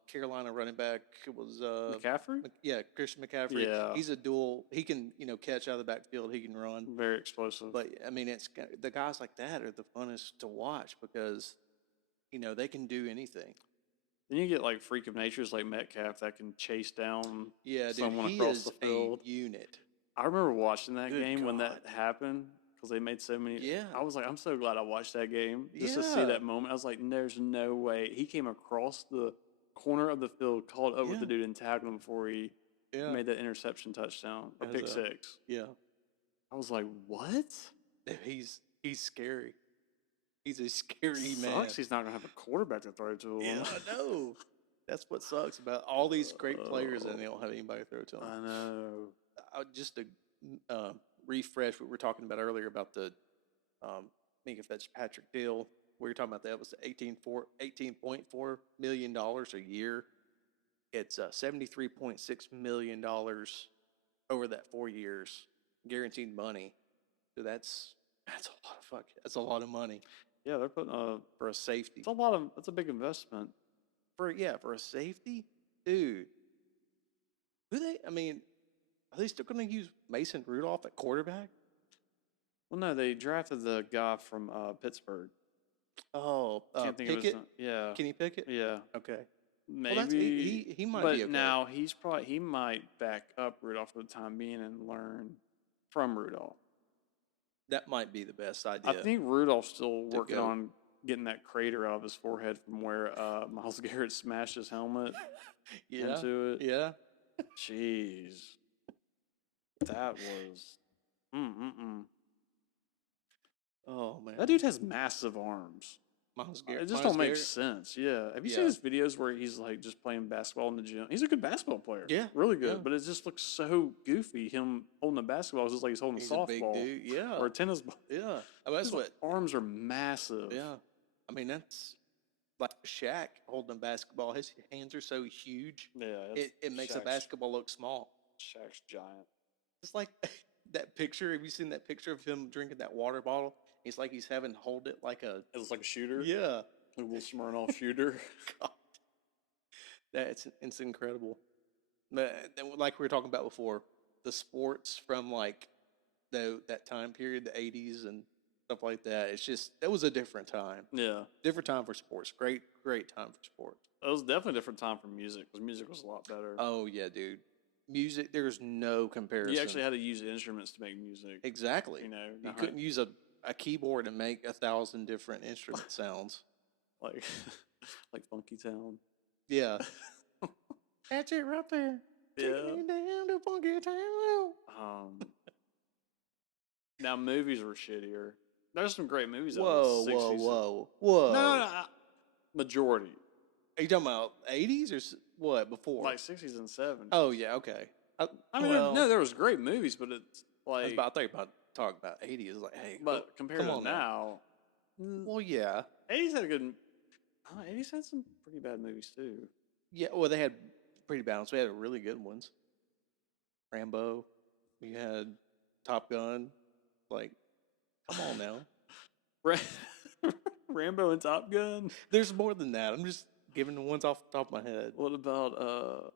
Carolina running back. It was McCaffrey. Christian McCaffrey. Yeah, he's a dual. He can catch out of the backfield. He can run. Very explosive. But I mean, it's the guys like that are the funnest to watch because. They can do anything. Then you get like freak of natures like Metcalf that can chase down someone he across is the field. A unit. I remember watching that game when that happened because they made so many. Yeah. I was like, I'm so glad I watched that game just to see that moment. I was like, there's no way. He came across the corner of the field, called over the dude and tagged him before he made that interception touchdown or pick six. Yeah. I was like, what? He's scary. He's a scary man. Sucks he's not going to have a quarterback to throw to him. Yeah, I know. That's what sucks about all these great players and they don't have anybody to throw to them. I know. Just to refresh what we were talking about earlier about the Minka Fitzpatrick deal. We were talking about that was $18.4 million a year. It's $73.6 million over that 4 years, guaranteed money. So that's a lot of money. Yeah, they're putting for a safety. That's a big investment. For a safety, dude. Are they still going to use Mason Rudolph at quarterback? Well, no, they drafted the guy from Pittsburgh. Oh, can't think of his name. Yeah, Kenny Pickett. Yeah, okay. Maybe well, he might be okay. But now he might back up Rudolph for the time being and learn from Rudolph. That might be the best idea. I think Rudolph's still working on getting that crater out of his forehead from where Myles Garrett smashed his helmet into it. Yeah. Jeez. That was... Oh, man. That dude has massive arms. Myles Garrett. It just don't make sense. Yeah. Have you seen his videos where he's like just playing basketball in the gym? He's a good basketball player. Yeah. Really good. Yeah. But it just looks so goofy. Him holding a basketball is just like he's holding a softball. A big dude. Yeah. Or a tennis ball. Yeah. That's what. Arms are massive. Yeah. I mean, that's like Shaq holding a basketball. His hands are so huge. Yeah. It makes a basketball look small. Shaq's giant. It's like that picture. Have you seen that picture of him drinking that water bottle? He's like he's having to hold it like a It was like a shooter. yeah. A little Smirnoff shooter. God, it's incredible. But like we were talking about before, the sports from like that time period, the '80s and stuff like that. It's just that was a different time. Yeah. Different time for sports. Great time for sports. It was definitely a different time for music because music was a lot better. Oh yeah, dude. Music, there's no comparison. You actually had to use instruments to make music. Exactly. You know, you couldn't use a keyboard and make 1,000 different instrument sounds. like Funky Town. Yeah. That's it right there. Yeah. Taking me down to Funky Town. Now movies were shittier. There's some great movies. Whoa. No. Majority. Are you talking about 80s or what before? Like 60s and 70s. Oh yeah, okay. I mean, no, there was great movies, but it's like I thought you were about to talk about 80s. Like, hey, but compared to now, well, yeah, 80s had a good. 80s had some pretty bad movies too. Yeah, well, they had pretty balanced. We had really good ones. Rambo. We had Top Gun. Like, come on now. Rambo and Top Gun. There's more than that. I'm just giving the ones off the top of my head. What about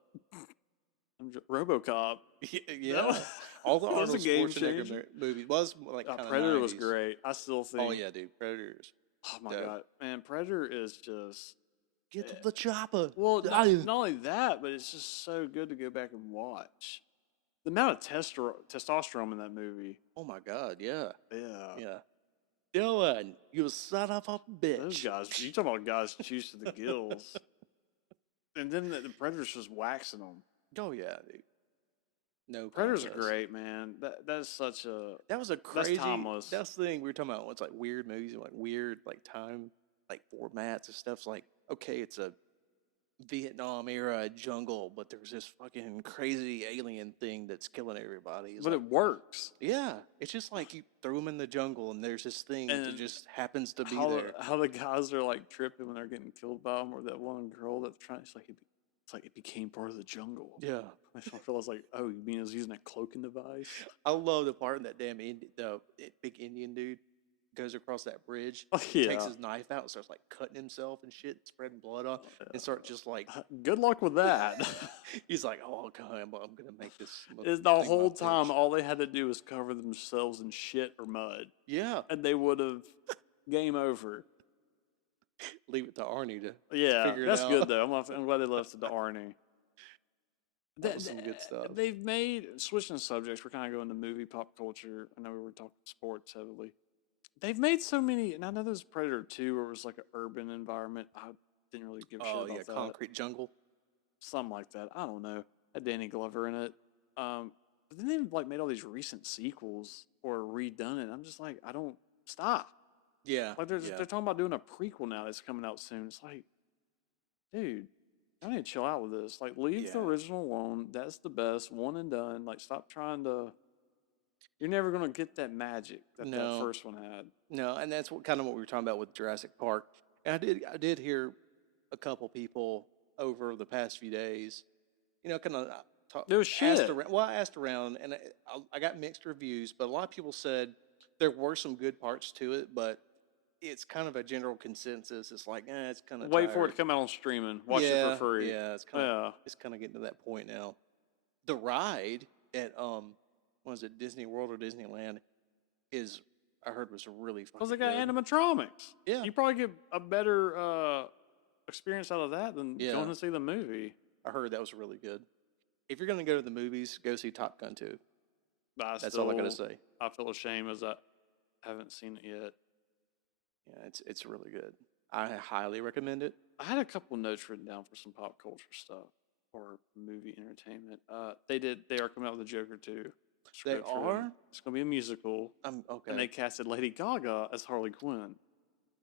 RoboCop? Yeah, all the Arnold Schwarzenegger movies was like Predator 90s. was great. I still think. Oh yeah, dude, Predator is. Oh my god, man, Predator is just get the chopper. Well, not only that, but it's just so good to go back and watch. The amount of testosterone in that movie. Oh my god, yeah. Yeah. Dylan, you son of a bitch. Those guys, you talking about guys juiced to the gills. And then the Predator's just waxing them. Oh yeah, dude. No, Predators are great, man. That's such a was a crazy. That's timeless. That's the thing we were talking about. It's like weird movies and like weird like time like formats and stuff's like okay, it's a Vietnam era jungle, but there's this fucking crazy alien thing that's killing everybody. But it works. Yeah, it's just like you threw them in the jungle and there's this thing that just happens to be there. How the guys are like tripping when they're getting killed by them, or that one girl that's trying. It's like it became part of the jungle. Yeah, I was like, oh, you mean it was using a cloaking device? I love the part that damn the big Indian dude goes across that bridge, takes his knife out and starts like cutting himself and shit, spreading blood on, and start just like. Good luck with that. He's like, oh god, I'm gonna make this. The whole time, all they had to do was cover themselves in shit or mud. Yeah, and they would have game over. Leave it to Arnie to figure it out. That's good though. I'm glad they left it to Arnie. That was some good stuff. They've made, switching subjects, we're kind of going to movie pop culture. I know we were talking sports heavily. They've made so many, and I know there's Predator 2 where it was like an urban environment. I didn't really give a shit about that. Concrete jungle. Something like that. I don't know. Had Danny Glover in it. But then they've like made all these recent sequels or redone it. I'm just like, I don't stop. Yeah. Like they're talking about doing a prequel now that's coming out soon. It's like, dude, I need to chill out with this. Like, leave the original alone. That's the best. One and done. Like, stop trying to. You're never gonna get that magic that that first one had. No, and that's what we were talking about with Jurassic Park. And I did hear a couple people over the past few days, kind of talk. There was shit. I asked around, and I got mixed reviews, but a lot of people said there were some good parts to it, but it's kind of a general consensus. It's like, it's kind of wait for it to come out on streaming. Watch it for free. Yeah, it's kind of getting to that point now. The ride at was it Disney World or Disneyland I heard was really fucking because they got animatronics. Yeah, you probably get a better experience out of that than going to see the movie. I heard that was really good. If you're going to go to the movies, go see Top Gun 2. That's all I got to say. I feel ashamed as I haven't seen it yet. Yeah, it's really good. I highly recommend it. I had a couple notes written down for some pop culture stuff or movie entertainment. They are coming out with the Joker 2. They are? It's going to be a musical. Okay. And they casted Lady Gaga as Harley Quinn.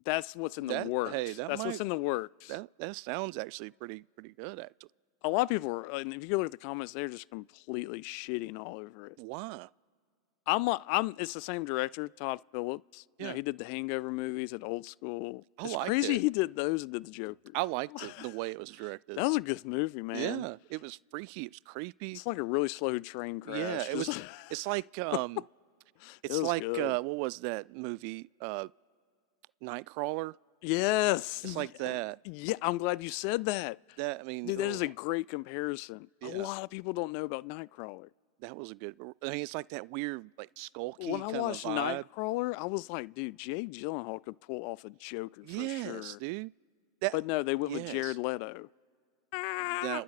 That's what's in the works. Hey, that's what's in the works. That sounds actually pretty good, actually. A lot of people are, and if you go look at the comments, they're just completely shitting all over it. Why? It's the same director, Todd Phillips. Yeah. He did the Hangover movies at Old School. It's liked crazy it. He did those and did the Joker. I liked it, the way it was directed. That was a good movie, man. Yeah, it was freaky. It was creepy. It's like a really slow train crash. Yeah, it was. It's like It It's was like good. what was that movie? Nightcrawler. Yes. It's like that. Yeah, I'm glad you said that. That I mean, Dude, that is a great comparison. A yeah, lot of people don't know about Nightcrawler. that was a good. I mean, it's like that weird, like When skulky I kind of watched vibe. Nightcrawler, I was like, dude, Jake Gyllenhaal could pull off a Joker for Yes, sure. dude. That But no, they went with Jared yes. Leto. That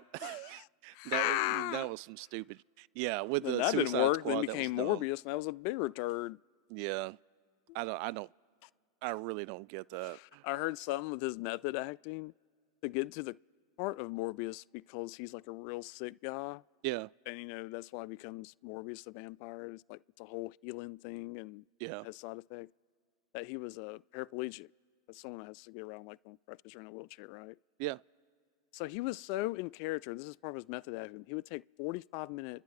that was some stupid. Yeah, with Then the that didn't Suicide work. Then Squad, that was became dumb. Morbius, and that was a bigger turd. Yeah, I really don't get that. I heard something with his method acting to get to the part of Morbius because he's like a real sick guy. Yeah, And that's why he becomes Morbius the vampire. It's like it's a whole healing thing and yeah, has side effects. That he was a paraplegic. That's someone that has to get around like on crutches or in a wheelchair, right? yeah. So he was so in character. This is part of his method acting. He would take 45-minute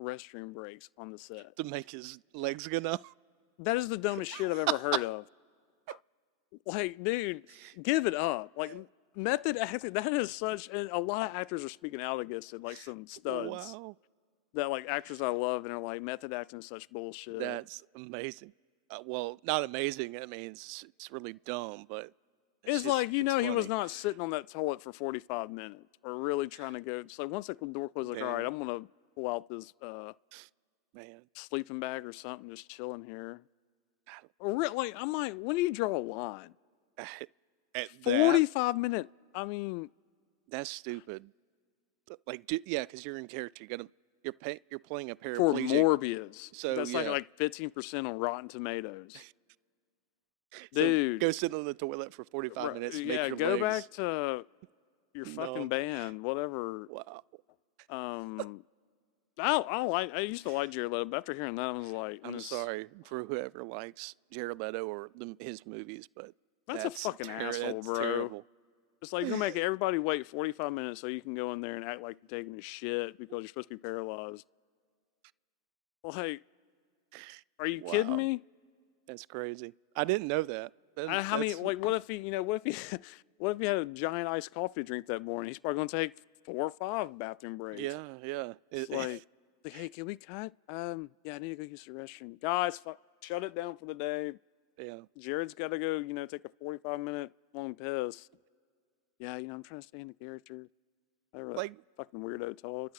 restroom breaks on the set. To make his legs go numb. That is the dumbest shit I've ever heard of. Like, dude, give it up. Like, method acting, that is such, and a lot of actors are speaking out against it, like some studs. Wow, That, like, actors I love, and are like, method acting is such bullshit. that's amazing. Well, not amazing. I mean, it's really dumb, but It's just, like, it's he was funny. not sitting on that toilet for 45 minutes or really trying to go. It's like, once the door closes, like, all right, I'm going to pull out this Man, sleeping bag or something, just chilling here. Like, I'm like, when do you draw a line? at 45-minute. I mean, that's stupid. Like, yeah, because you're in character. You're playing a for paraplegic. Morbius. So that's yeah. like 15% on Rotten Tomatoes. So Dude. go sit on the toilet for 45 minutes. Yeah, make your go legs back to your fucking numb. band, whatever. Wow. I used to like Jared Leto, but after hearing that, I was like, I'm sorry for whoever likes Jared Leto or his movies, but that's a fucking asshole, that's bro. terrible. It's like you're gonna make everybody wait 45 minutes so you can go in there and act like you're taking a shit because you're supposed to be paralyzed. Like, are you kidding me? That's crazy. I didn't know that. I mean, like, what if what if he had a giant iced coffee to drink that morning? He's probably gonna take 4 or 5 bathroom breaks. Yeah. It's like, hey, can we cut? Yeah, I need to go use the restroom. Guys, shut it down for the day. Yeah. Jared's got to go, take a 45-minute long piss. Yeah, I'm trying to stay in the character. Like, fucking weirdo talks.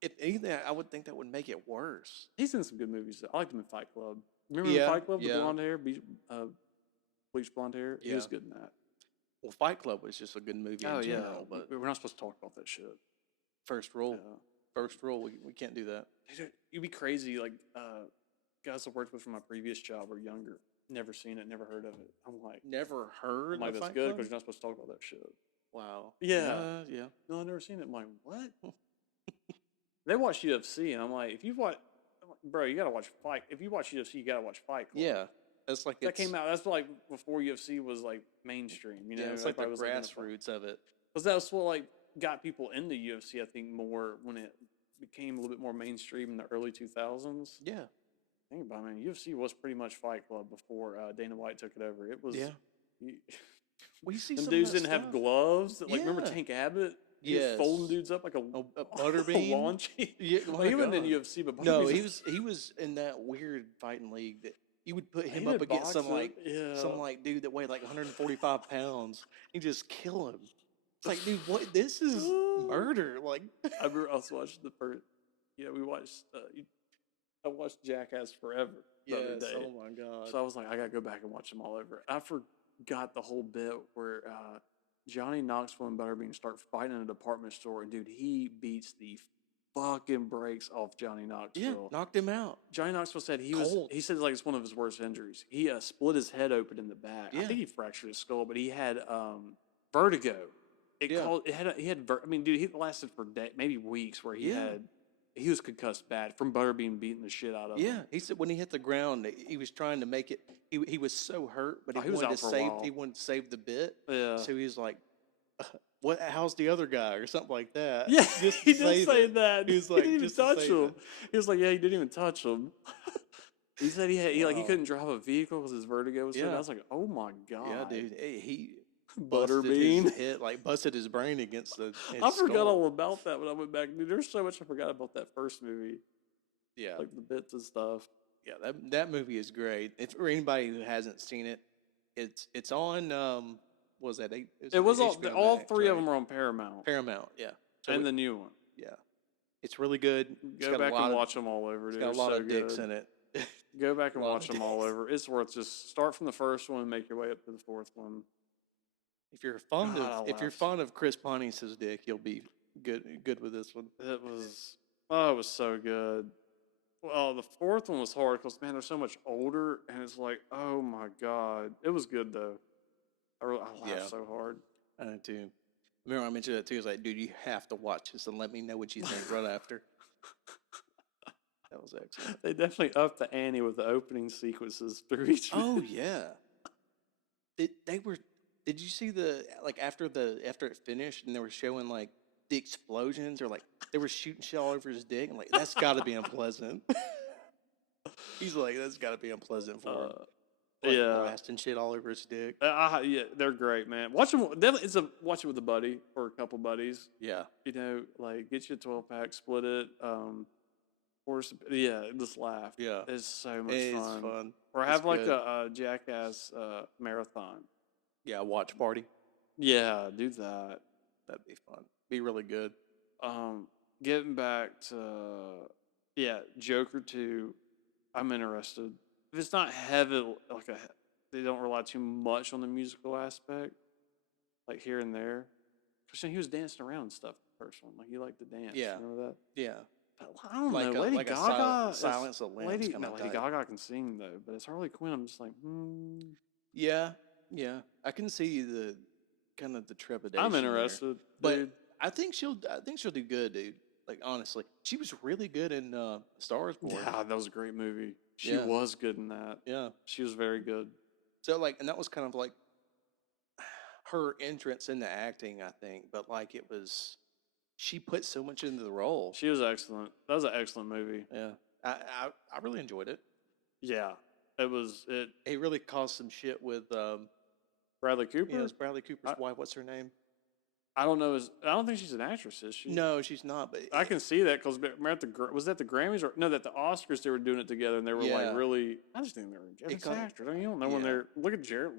If anything, I would think that would make it worse. He's in some good movies. I liked him in Fight Club. Remember in Fight Club, the blonde hair, bleached blonde hair? He was good in that. Well, Fight Club was just a good movie in general, but we're not supposed to talk about that shit. First rule. First rule, we can't do that. You'd be crazy. Like, guys I worked with from my previous job are younger. Never seen it, never heard of it. I'm like, never heard. I'm like, that's good because you're not supposed to talk about that shit. Wow. Yeah. Yeah. No, I've never seen it. I'm like, what? They watch UFC, and I'm like, if you watch, bro, you gotta watch Fight. If you watch UFC, you gotta watch Fight Club. Yeah. That's like that came out. That's like before UFC was like mainstream. Yeah, it's like the grassroots of it. Because that's what like got people into UFC. I think more when it became a little bit more mainstream in the early 2000s. Yeah. Think about it, man. UFC was pretty much Fight Club before Dana White took it over. It was. Yeah. We see some some dudes of that didn't stuff. have gloves. Like remember Tank Abbott? Yes. Folding dudes up like a butterbean launch. Yeah, well, he wasn't in UFC, but no, he was in that weird fighting league that you would put him up against some dude that weighed like 145 pounds. You just kill him. It's like, dude, what? This is murder. Like, I remember I was watching the first. Yeah, we watched. I watched Jackass Forever the other day. Oh my god! So I was like, I gotta go back and watch them all over. I forgot the whole bit where Johnny Knoxville and Butterbean start fighting in a department store, and dude, he beats the fucking brakes off Johnny Knoxville. Yeah, knocked him out. Johnny Knoxville said he said like it's one of his worst injuries. He split his head open in the back. Yeah. I think he fractured his skull, but he had vertigo. He lasted for maybe weeks where he was concussed bad from Butterbean beating the shit out of him. Yeah, he said when he hit the ground, he was trying to make it. He was so hurt, but he wanted to save the bit. Yeah. So he was like, "What? How's the other guy?" or something like that. Yeah, he did say that. He was like, he didn't even touch him. He was like, "Yeah, he didn't even touch him." He said he couldn't drive a vehicle because his vertigo was. Yeah. I was like, "Oh my god." Yeah, dude. He Butterbean busted his brain against the. I forgot all about that when I went back. Dude, there's so much I forgot about that first movie. Yeah. like the bits and stuff. Yeah, that movie is great. If for anybody who hasn't seen it, it's on what was that It was HBO all Max, three of right? them are on Paramount, Paramount, yeah. So and the new one. yeah, it's really good. It's Go got a back and lot of watch them all over, it's dude. got a They're lot so of dicks good. in it. Go back A and lot watch of them all dicks. over. It's worth just start from the first one and make your way up to the fourth one. God, I If you're laughed. fond of Chris Pontius's dick, you'll be good with this one. It was so good. Well, the fourth one was hard because man, they're so much older, and it's like, oh my god, it was good though. I Yeah, laughed so hard. I know too. Remember I mentioned that too. It's like, dude, you have to watch this and let me know what you think right after. That was excellent. They definitely upped the ante with the opening sequences through each. Oh yeah. They were. Did you see the like after it finished and they were showing like the explosions or like they were shooting shit all over his dick? I'm like, that's got to be unpleasant. He's like, that's got to be unpleasant for him. Like Yeah, blasting shit all over his dick. yeah, they're great, man. Watch them. Definitely, watch it with a buddy or a couple buddies. Yeah, You know, like get you a 12-pack, split it. Yeah, just laugh. yeah. It's so much It's fun. fun. Or It's have like good. a jackass marathon. Yeah, watch party. Yeah, do that. That'd be fun. Be really good. Getting back to Joker 2, I'm interested. If it's not heavy, they don't rely too much on the musical aspect, like here and there. Because he was dancing around and stuff. The first one, like he liked to dance. Yeah. Remember that? Yeah. But I don't Like know. a Lady like a Gaga, Silence of the Lambs kind of Lady type. Gaga can sing though, but it's Harley Quinn. I'm just like, Yeah, yeah. I can see the kind of the trepidation. I'm there. interested, But dude. I think she'll do good, dude. Like honestly, she was really good in Star Wars Born. Yeah, that was a great movie. She Yeah. was good in that. Yeah. She was very good. So like, and that was kind of like her entrance into acting, I think. But like, she put so much into the role. She was excellent. That was an excellent movie. Yeah, I really enjoyed it. Yeah, it was. It really caused some shit with Bradley Cooper. it's Bradley Cooper's wife. What's her name? I don't know. I don't think she's an actress, is she? No, she's not. But I can see that because was that the Grammys or no? That the Oscars they were doing it together and they were like really. I just think they were just actors. I mean, you don't know when they're look at Jared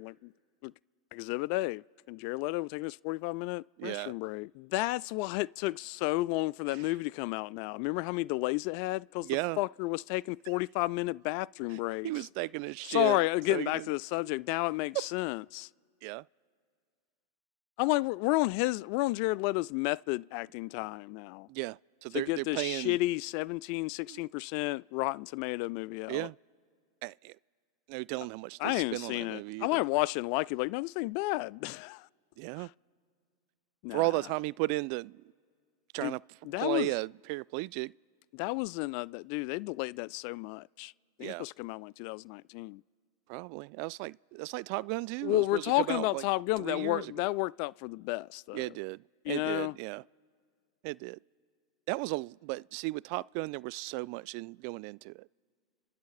look Exhibit A and Jared Leto taking his 45-minute restroom break. That's why it took so long for that movie to come out. Now, remember how many delays it had because the fucker was taking 45-minute bathroom breaks. He was taking his shit. Sorry, getting back to the subject. Now it makes sense. Yeah. I'm like, we're on Jared Leto's method acting time now. Yeah. So they're this paying shitty 17-16% Rotten Tomato movie out. Yeah. No telling how much they I ain't spend seen on that it. movie. I might watch it and like it. Like, no, this ain't bad. Yeah. For all the time he put into trying to play a paraplegic. That was in dude. They delayed that so much. It was supposed to come out in like 2019. Probably. That's like Top Gun too. Well, we're talking about like Top Gun. That worked out for the best. Though. Yeah, it did. It did. Yeah, it did. That was but see, with Top Gun, there was so much going into it,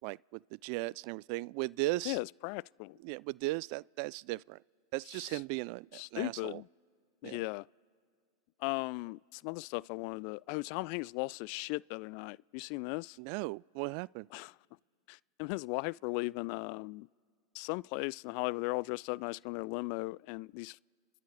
like with the jets and everything. With this, yeah, it's practical. Yeah, with this, that's different. That's just him being an asshole. Yeah. Some other stuff I wanted to. Oh, Tom Hanks lost his shit the other night. You seen this? No. What happened? Him and his wife were leaving someplace in Hollywood. They're all dressed up nice going their limo, and these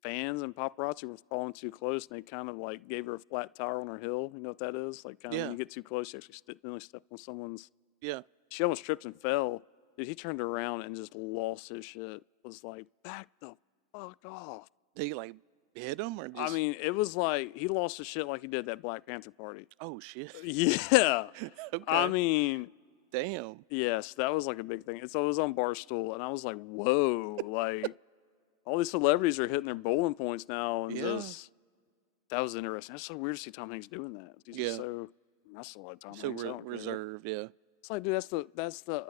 fans and paparazzi were following too close, and they kind of like gave her a flat tire on her hill. You know what that is? Like kind of when you get too close, you actually nearly step on someone's. Yeah. She almost tripped and fell. Dude, he turned around and just lost his shit. Was like, back the fuck off. Did he like hit him or just... I mean, it was like he lost his shit like he did that Black Panther party. Oh shit. Yeah. Okay. I mean, damn. Yes, that was like a big thing. It was on Barstool, and I was like, whoa, like all these celebrities are hitting their bowling points now, and just that was interesting. That's so weird to see Tom Hanks doing that. He's just so that's like Tom Hanks. So reserved, yeah. It's like, dude, that's the that's the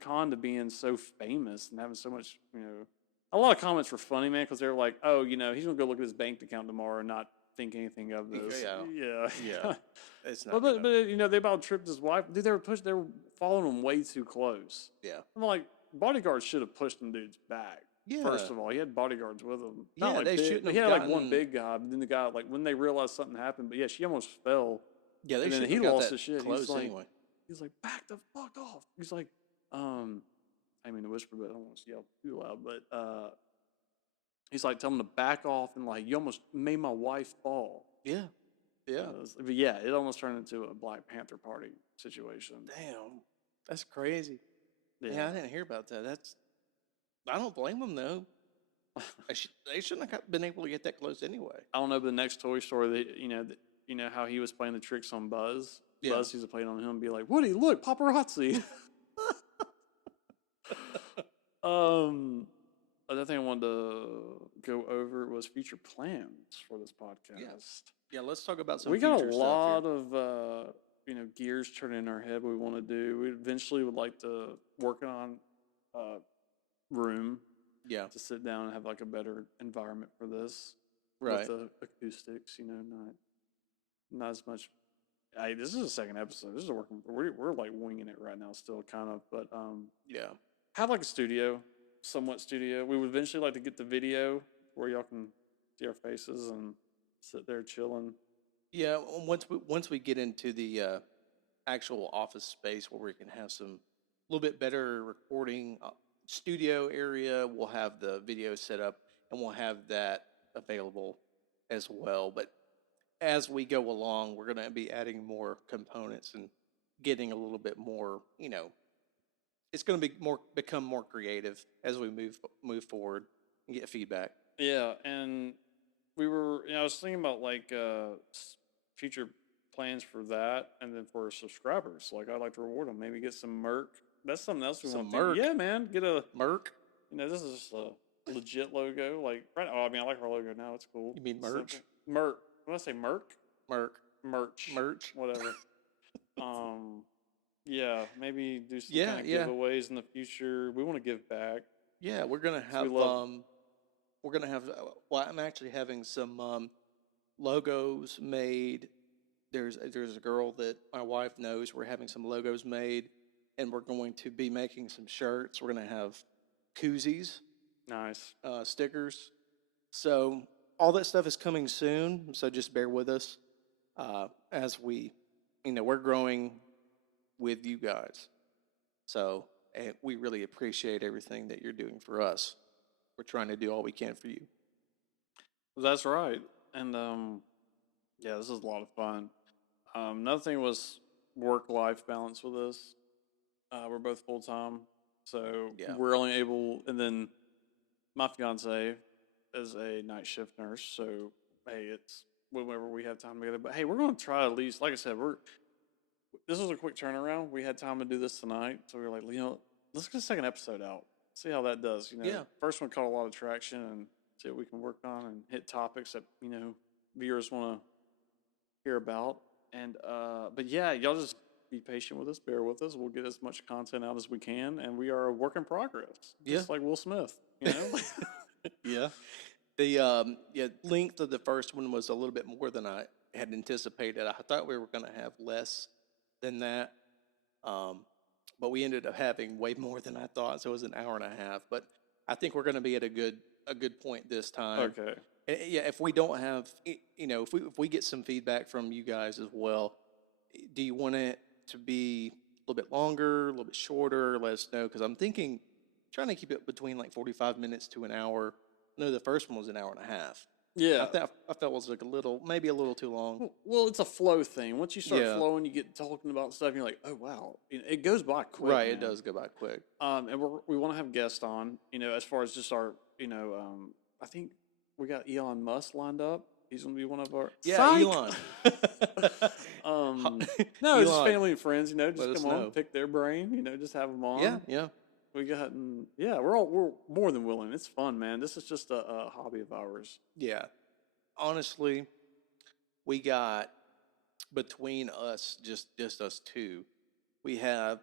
con to being so famous and having so much, A lot of comments were funny, man, because they're like, oh, he's gonna go look at his bank account tomorrow and not think anything of this. Yeah. It's not. But they about tripped his wife. Dude, they were following him way too close. Yeah. I'm like, bodyguards should have pushed them dudes back. Yeah. First of all, he had bodyguards with him. Not like they shouldn't. He had like one big guy, but then the guy, like when they realized something happened, but yeah, she almost fell. Yeah, they And then shouldn't he have got lost that his shit. close anyway. He's like, back the fuck off. He's like, I mean to whisper, but I don't want to yell too loud. But he's like, tell him to back off, and like, you almost made my wife fall. Yeah, yeah. But yeah, it almost turned into a Black Panther Party situation. Damn, that's crazy. Yeah, Yeah. I didn't hear about that. I don't blame them though. They shouldn't have been able to get that close anyway. I don't know, but the next Toy Story, you know how he was playing the tricks on Buzz. Yeah. Buzz used to play it on him and be like, Woody, look, paparazzi. Another thing I wanted to go over was future plans for this podcast. Yeah, let's talk about some We got a future stuff lot here. of gears turning in our head. We want to do. We eventually would like to work on a room Yeah, to sit down and have like a better environment for this, right. with the acoustics. Not as much. Hey, this is the second episode. This is working. We're like winging it right now, still kind of. But Yeah, have like a studio, somewhat studio. We would eventually like to get the video where y'all can see our faces and sit there chilling. yeah. Once we get into the actual office space where we can have some a little bit better recording studio area, we'll have the video set up and we'll have that available as well. But as we go along, we're going to be adding more components and getting a little bit more. It's going to become more creative as we move forward and get feedback. Yeah, and I was thinking about like future plans for that, and then for subscribers. Like, I'd like to reward them. Maybe get some merch. That's something else we want to do. Yeah, man, get a merch. This is just a legit logo. Like, right. Oh, I mean, I like our logo now. It's cool. You mean merch? Merch. What did I say? Merch. Merch. Whatever. Yeah, maybe do some kind of giveaways in the future. We want to give back. Yeah, we're gonna have well, I'm actually having some logos made. There's a girl that my wife knows. We're having some logos made, and we're going to be making some shirts. We're gonna have koozies, nice stickers. So all that stuff is coming soon. So just bear with us as we're growing with you guys. So we really appreciate everything that you're doing for us. We're trying to do all we can for you. That's right. And yeah, this is a lot of fun. Another thing was work-life balance with us. We're both full-time, so we're only able. And then my fiance is a night shift nurse, so hey, it's whenever we have time together. But hey, we're going to try at least. Like I said, this was a quick turnaround. We had time to do this tonight, so we were like, let's get a second episode out. See how that does. First one caught a lot of traction, and see what we can work on and hit topics that viewers want to hear about. And but yeah, y'all just be patient with us, bear with us. We'll get as much content out as we can, and we are a work in progress. Just like Will Smith, Yeah. The length of the first one was a little bit more than I had anticipated. I thought we were going to have less than that, but we ended up having way more than I thought. So it was an hour and a half. But I think we're going to be at a good point this time. Okay. And yeah, if we don't have, if we get some feedback from you guys as well, do you want it to be a little bit longer, a little bit shorter? Let us know, because I'm trying to keep it between like 45 minutes to an hour. No, the first one was an hour and a half. Yeah, I felt it was like maybe a little too long. Well, it's a flow thing. Once you start flowing, you get talking about stuff, and you're like, oh wow, it goes by quick. Right, man. It does go by quick. And we want to have guests on. As far as just our, I think we got Elon Musk lined up. He's going to be one of our. Yeah, Elon. No, it's just family and friends. Just come on, pick their brain. Just have them on. Yeah. We got, we're more than willing. It's fun, man. This is just a hobby of ours. Yeah. Honestly, we got, between us, just us two, we have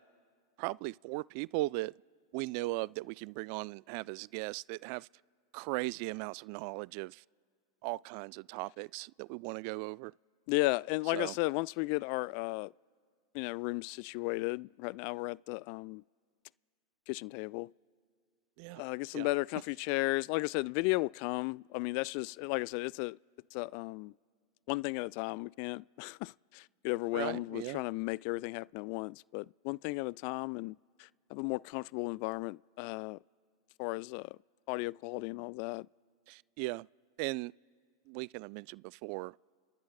probably 4 people that we know of that we can bring on and have as guests that have crazy amounts of knowledge of all kinds of topics that we want to go over. Yeah, and like I said, once we get our, room situated, right now we're at the kitchen table. Yeah. Get some better comfy chairs. Like I said, the video will come. I mean, that's just, like I said, it's a one thing at a time. We can't get overwhelmed Right. with Yeah. trying to make everything happen at once. But one thing at a time, and have a more comfortable environment as far as audio quality and all that. Yeah. And we kind of mentioned before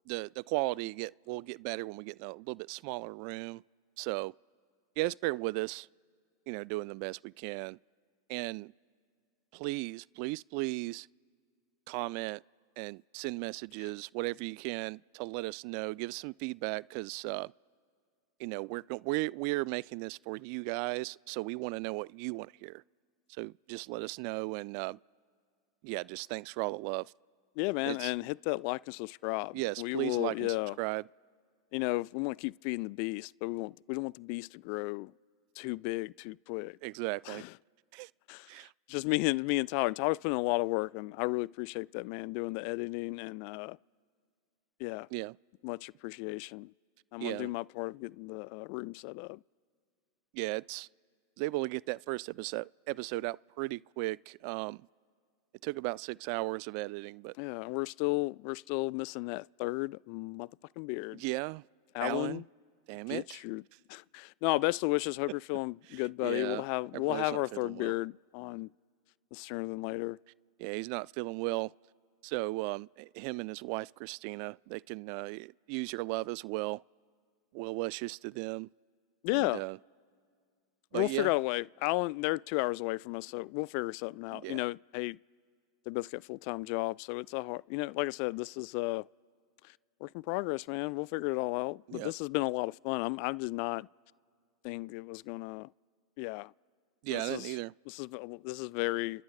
the quality will get better when we get in a little bit smaller room. So yeah, just bear with us, doing the best we can. And please, please, please comment and send messages, whatever you can, to let us know. Give us some feedback because we're making this for you guys, so we want to know what you want to hear. So just let us know, and yeah, just thanks for all the love. Yeah, man, It's and hit that like and subscribe. Yes, We please will, like and subscribe. we want to keep feeding the beast, but we don't want the beast to grow too big too quick. Exactly. Just me and Tyler. And Tyler's putting in a lot of work, and I really appreciate that, man, doing the editing and Yeah. much appreciation. I'm Yeah. gonna do my part of getting the room set up. Yeah, was able to get that first episode out pretty quick. It took about 6 hours of editing, but Yeah, and we're still missing that third motherfucking beard. yeah, Alan, damn it. Get your no, best of wishes. Hope you're feeling good, buddy. Yeah, We'll everybody's have not our feeling third well. beard on sooner than later. Yeah, he's not feeling well. So him and his wife Christina, they can use your love as well. Well wishes to them. Yeah. And, We'll figure out a way. Alan, they're 2 hours away from us, so we'll figure something out. Yeah. Hey, they both got full-time jobs, so it's a hard. Like I said, this is work in progress, man. We'll figure it all out. But this has been a lot of fun. I'm just not think it was gonna. Yeah. Yeah, I didn't either. This is very,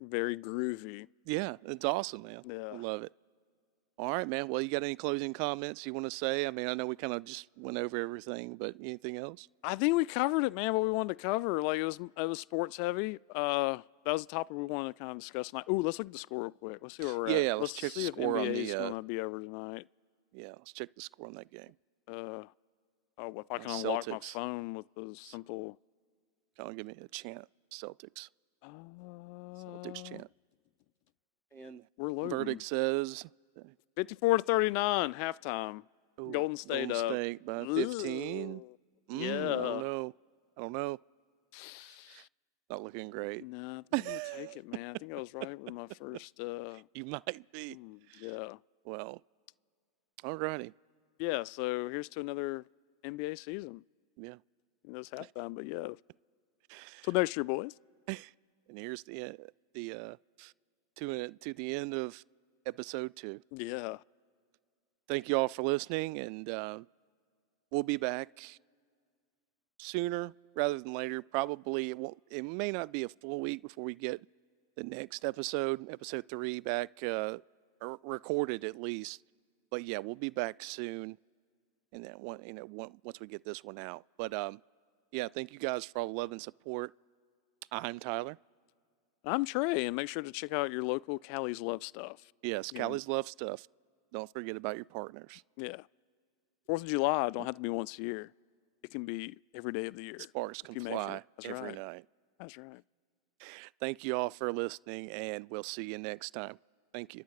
very groovy. Yeah, it's awesome, man. Yeah. I love it. All right, man. Well, you got any closing comments you want to say? I mean, I know we kind of just went over everything, but anything else? I think we covered it, man. What we wanted to cover, like it was sports heavy. That was a topic we wanted to kind of discuss tonight. Ooh, let's look at the score real quick. Let's see where we're at. Yeah, let's check the see score if on NBA is the. going to be over tonight. Yeah, let's check the score on that game. If I can unlock my phone with the simple. Kind of give me a chant, Celtics. Celtics chant. And we're loading. Verdict says 54-39 halftime. Ooh, Golden State by 15. Yeah. I don't know. Not looking great. No, I think I'm gonna take it, man. I think I was right with my first. You might be. Yeah. Well. Alrighty. Yeah. So here's to another NBA season. Yeah. It's halftime, but yeah. Till next year, boys. And here's to the end of episode 2. Yeah. Thank you all for listening, and we'll be back sooner rather than later. Probably it may not be a full week before we get the next episode 3 back recorded at least. But yeah, we'll be back soon, and then once we get this one out. But yeah, thank you guys for all the love and support. I'm Tyler. I'm Trey, and make sure to check out your local Callie's Love Stuff. Yes, Callie's Love Stuff. Don't forget about your partners. Yeah. 4th of July don't have to be once a year. It can be every day of the year. Sparks can fly every night. That's right. Thank you all for listening, and we'll see you next time. Thank you.